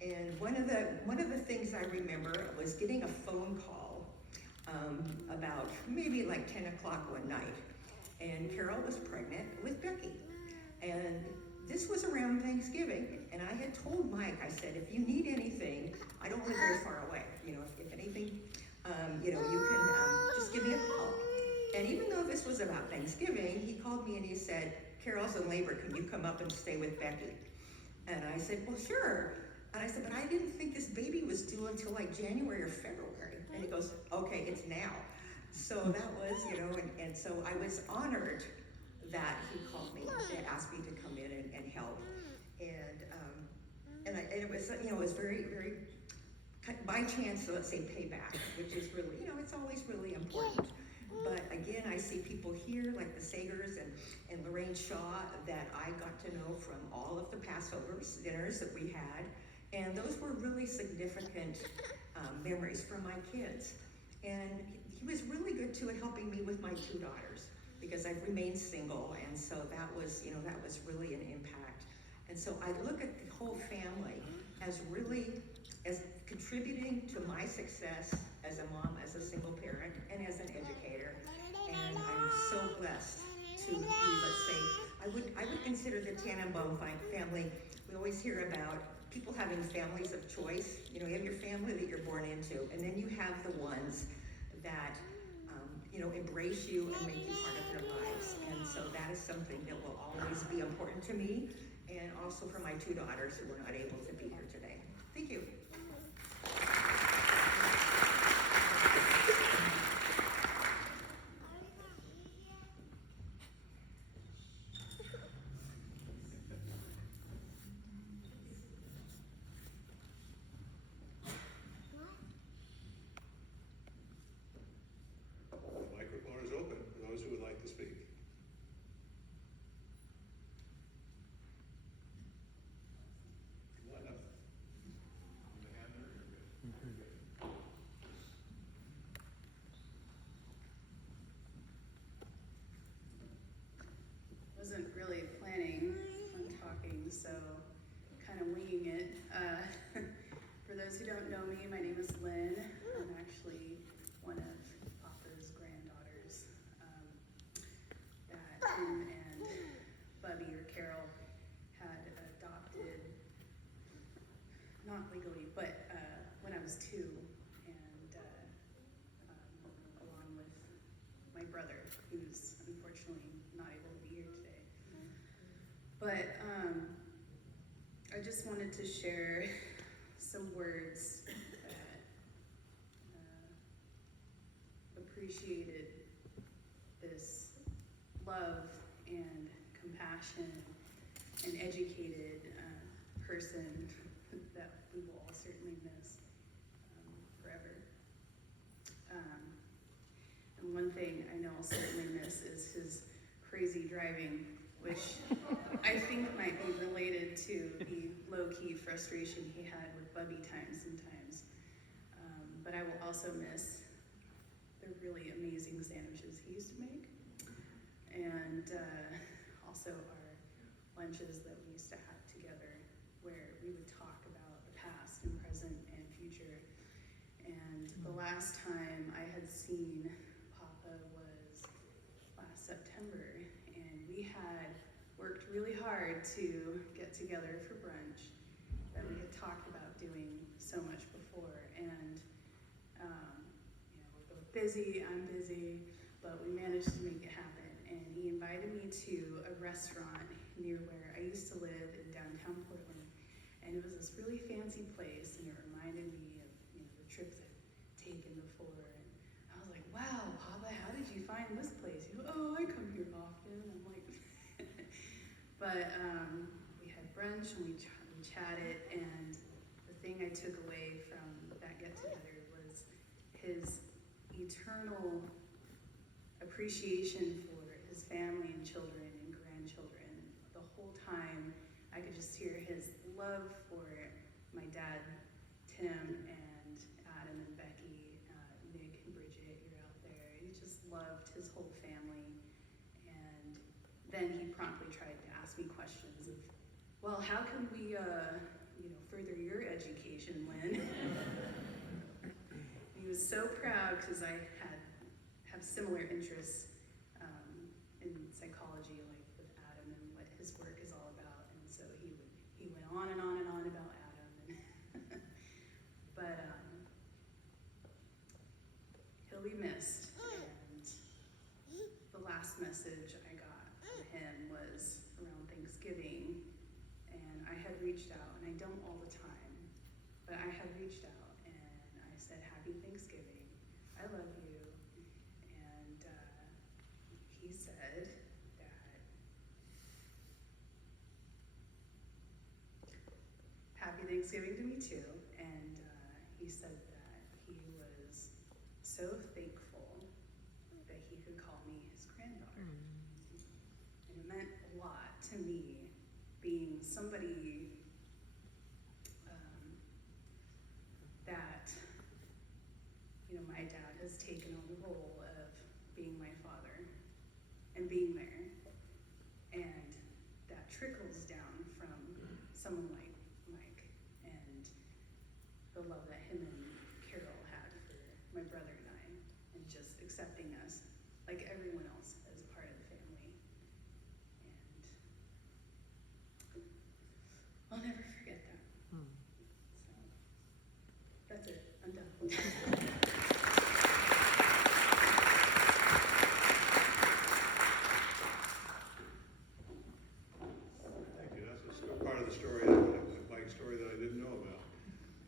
And one of the things I remember was getting a phone call about maybe like 10 o'clock one night, and Carol was pregnant with Becky. And this was around Thanksgiving, and I had told Mike, I said, if you need anything, I don't live very far away. If anything, you can just give me a call. And even though this was about Thanksgiving, he called me and he said, Carol's in labor, can you come up and stay with Becky? And I said, well, sure. And I said, but I didn't think this baby was due until like January or February. And he goes, okay, it's now. So that was, and so I was honored that he called me and asked me to come in and help. And it was, it was very, very, by chance, so let's say payback, which is really, it's always really important. But again, I see people here like the Sagers and Lorraine Shaw that I got to know from all of the Passover dinners that we had. And those were really significant memories for my kids. And he was really good too at helping me with my 2 daughters, because I've remained single, and so that was really an impact. And so I look at the whole family as contributing to my success as a mom, as a single parent, and as an educator. And I'm so blessed to be, let's say, I would consider the Tannenbaum family. We always hear about people having families of choice. You have your family that you're born into, and then you have the ones that embrace you and make you part of their lives. And so that is something that will always be important to me, and also for my 2 daughters who were not able to be here today. Thank you. morning, so kind of winging it. For those who don't know me, my name is Lynn. I'm actually one of Papa's granddaughters that him and Bubby or Carol had adopted, not legally, but when I was 2, and along with my brother, who's unfortunately not able to be here today. But I just wanted to share some words that appreciated this love and compassion and educated person that we will all certainly miss forever. And one thing I know I'll certainly miss is his crazy driving, which I think might be related to the low-key frustration he had with Bubby times and times. But I will also miss the really amazing sandwiches he used to make, and also our lunches that we used to have together, where we would talk about the past and present and future. And the last time I had seen Papa was last September, and we had worked really hard to get together for brunch that we had talked about doing so much before. And we're both busy, I'm busy, but we managed to make it happen. And he invited me to a restaurant near where I used to live in downtown Portland. And it was this really fancy place, and it reminded me of the trips I've taken before. And I was like, wow, Papa, how did you find this place? He goes, oh, I come here often. I'm like, but we had brunch and we chatted, and the thing I took away from that get-together was his eternal appreciation for his family and children and grandchildren. The whole time I could just hear his love for my dad, Tim, and Adam and Becky, Nick and Bridget, you're out there. He just loved his whole family. And then he promptly tried to ask me questions of, well, how can we further your education, Lynn? He was so proud because I have similar interests in psychology, like with Adam and what his work is all about. And so he went on and on and on about Adam. And but he'll be missed. And the last message I got from him was around Thanksgiving, and I had reached out, and I don't all the time, but I had reached out and I said, Happy Thanksgiving, I love you. And he said that Happy Thanksgiving to me too. And he said that he was so thankful that he could call me his granddaughter. And it meant a lot to me, being somebody that, my dad has taken on the role of being my father and being there. And that trickles down from someone like Mike and the love that him and Carol had for my brother and I, and just accepting us like everyone else as a part of the family. And I'll never forget that. So that's it. I'm done. Thank you. That's a part of the story, Mike's story that I didn't know about.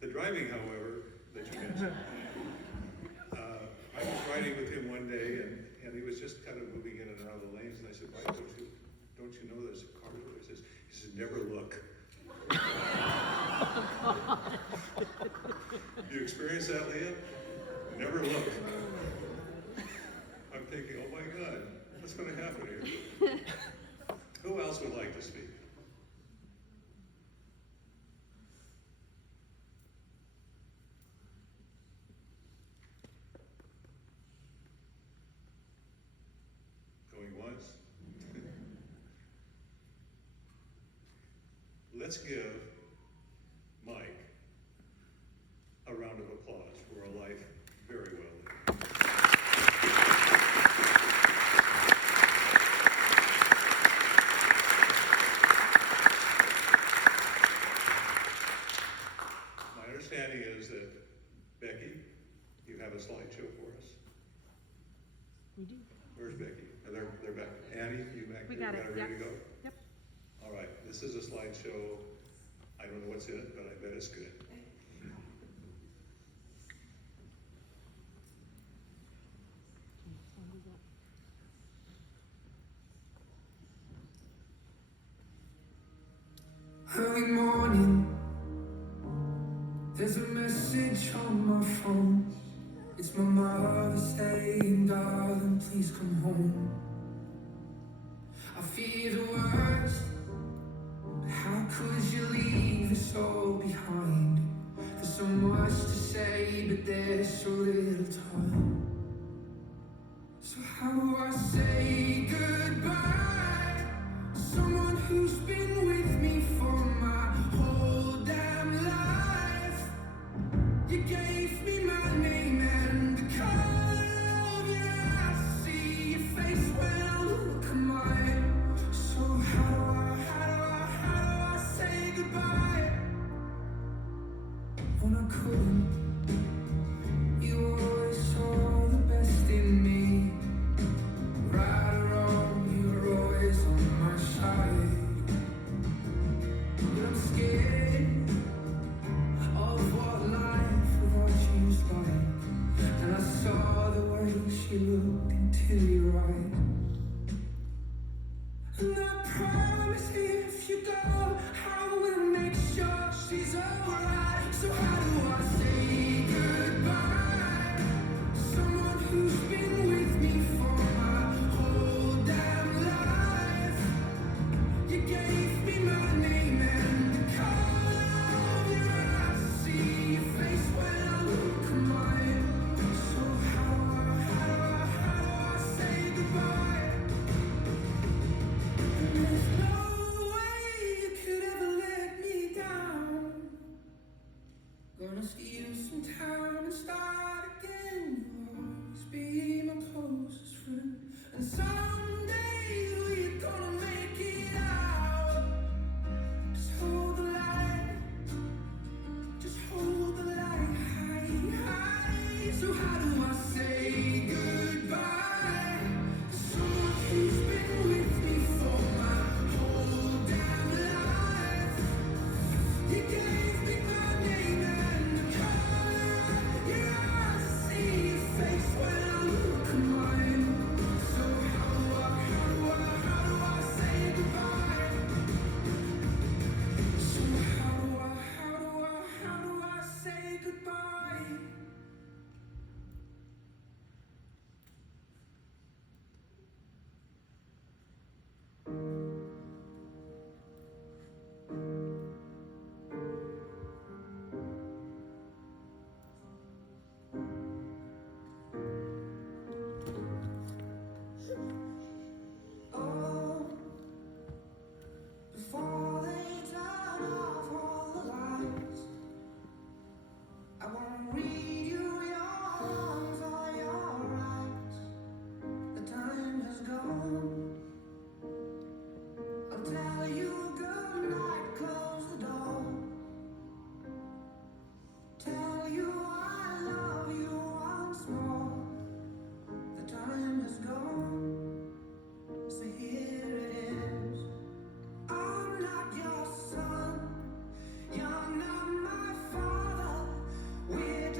The driving, however, that you mentioned. I was riding with him one day, and he was just kind of moving in and out of the lanes, and I said, Mike, don't you know there's cars over there? He says, never look. You experience that, Leah? Never look. I'm thinking, oh my God, what's going to happen here? Who else would like to speak? Going once? let's give Mike a round of applause for a life very well lived. My understanding is that, Becky, you have a slideshow for us? We do. Where's Becky? They're back. Annie, you back We there? got it, Ready to yep. go? Yep. All right, this is a slideshow. I don't know what's in it, but I bet it's good. Early morning, there's a message on my phone. It's my mother saying, darling, please come home. I fear the worst, but how could you leave us all behind? There's so much to say, but there's so little time. So how do I say goodbye? Someone who's been with me for my whole damn life. You gave me my name and the color of your eyes. See your face when I look at mine. So how do I say goodbye? When I couldn't, you always saw the best in me. Right or wrong, you were always on my side. But I'm scared of what life without you's like. And I saw the way she looked into your eyes. And I promise if you go, I will make sure she's alright. So how do I say goodbye? Someone who's been with me for my whole damn life. You gave me my name and the color of your eyes. See your face when I look at mine. So how do I say goodbye? There's no way you could ever let me down. Gonna steal some time and start again. You'll always be my closest friend. And someday we're gonna make it out. Just hold the light. Just hold the light high, high. So how do I say goodbye? Someone who's been with me for my whole damn life. You gave me my name and the color of your eyes. I see your face when I look at mine. So how do I say goodbye? So how do I say goodbye? Oh, before they turn off all the lights, I won't read you your wrongs or your rights. The time has gone. I'll tell you good night, close the door. Tell you I love you once more. The time has gone, so here it is. I'm not your son, you're not my father. We're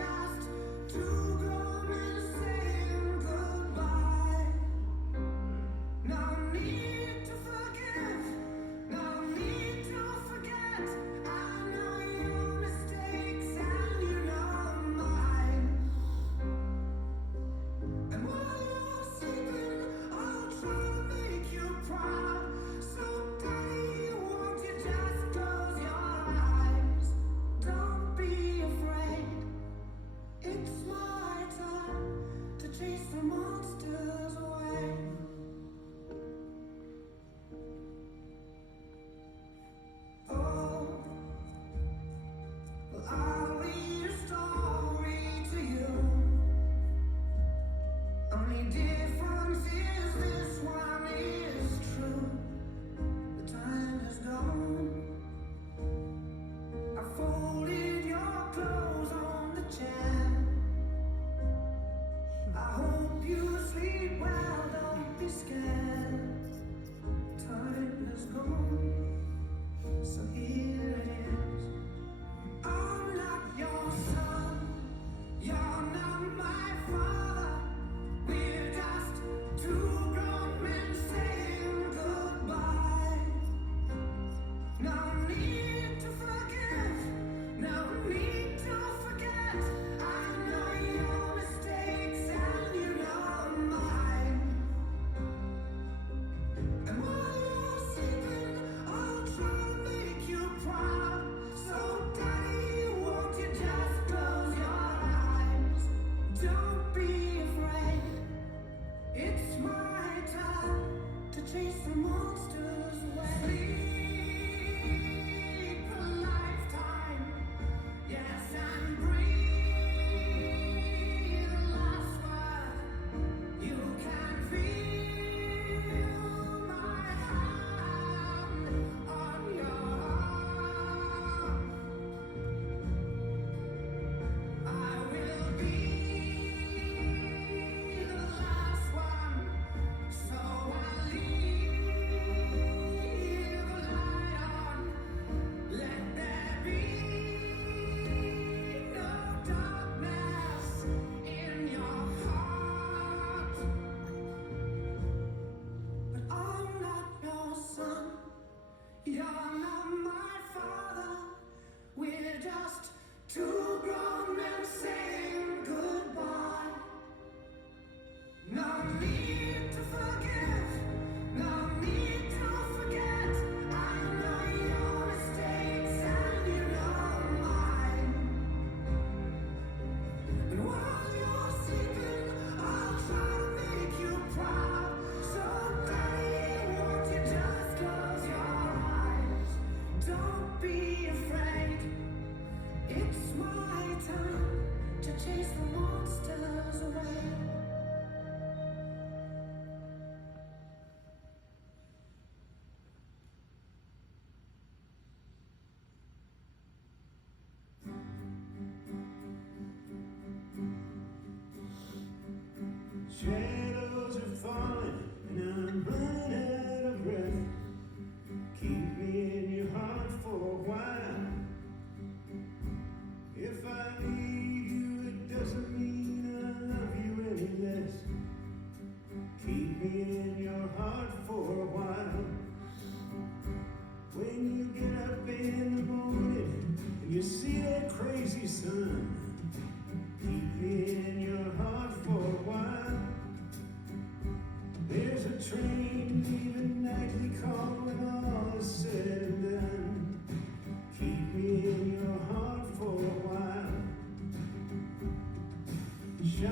Keep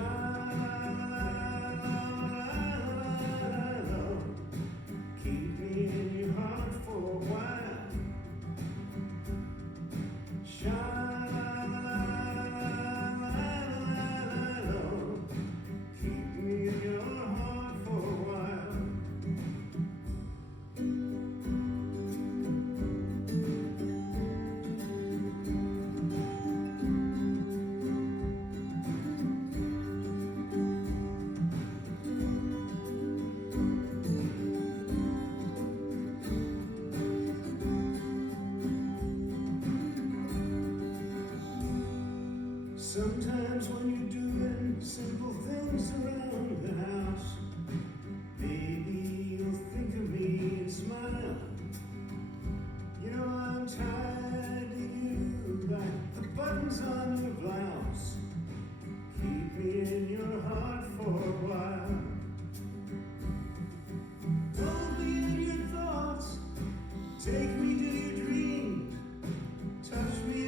me in your heart for a while. Keep me in your heart for a while. Sometimes when you're doing simple things around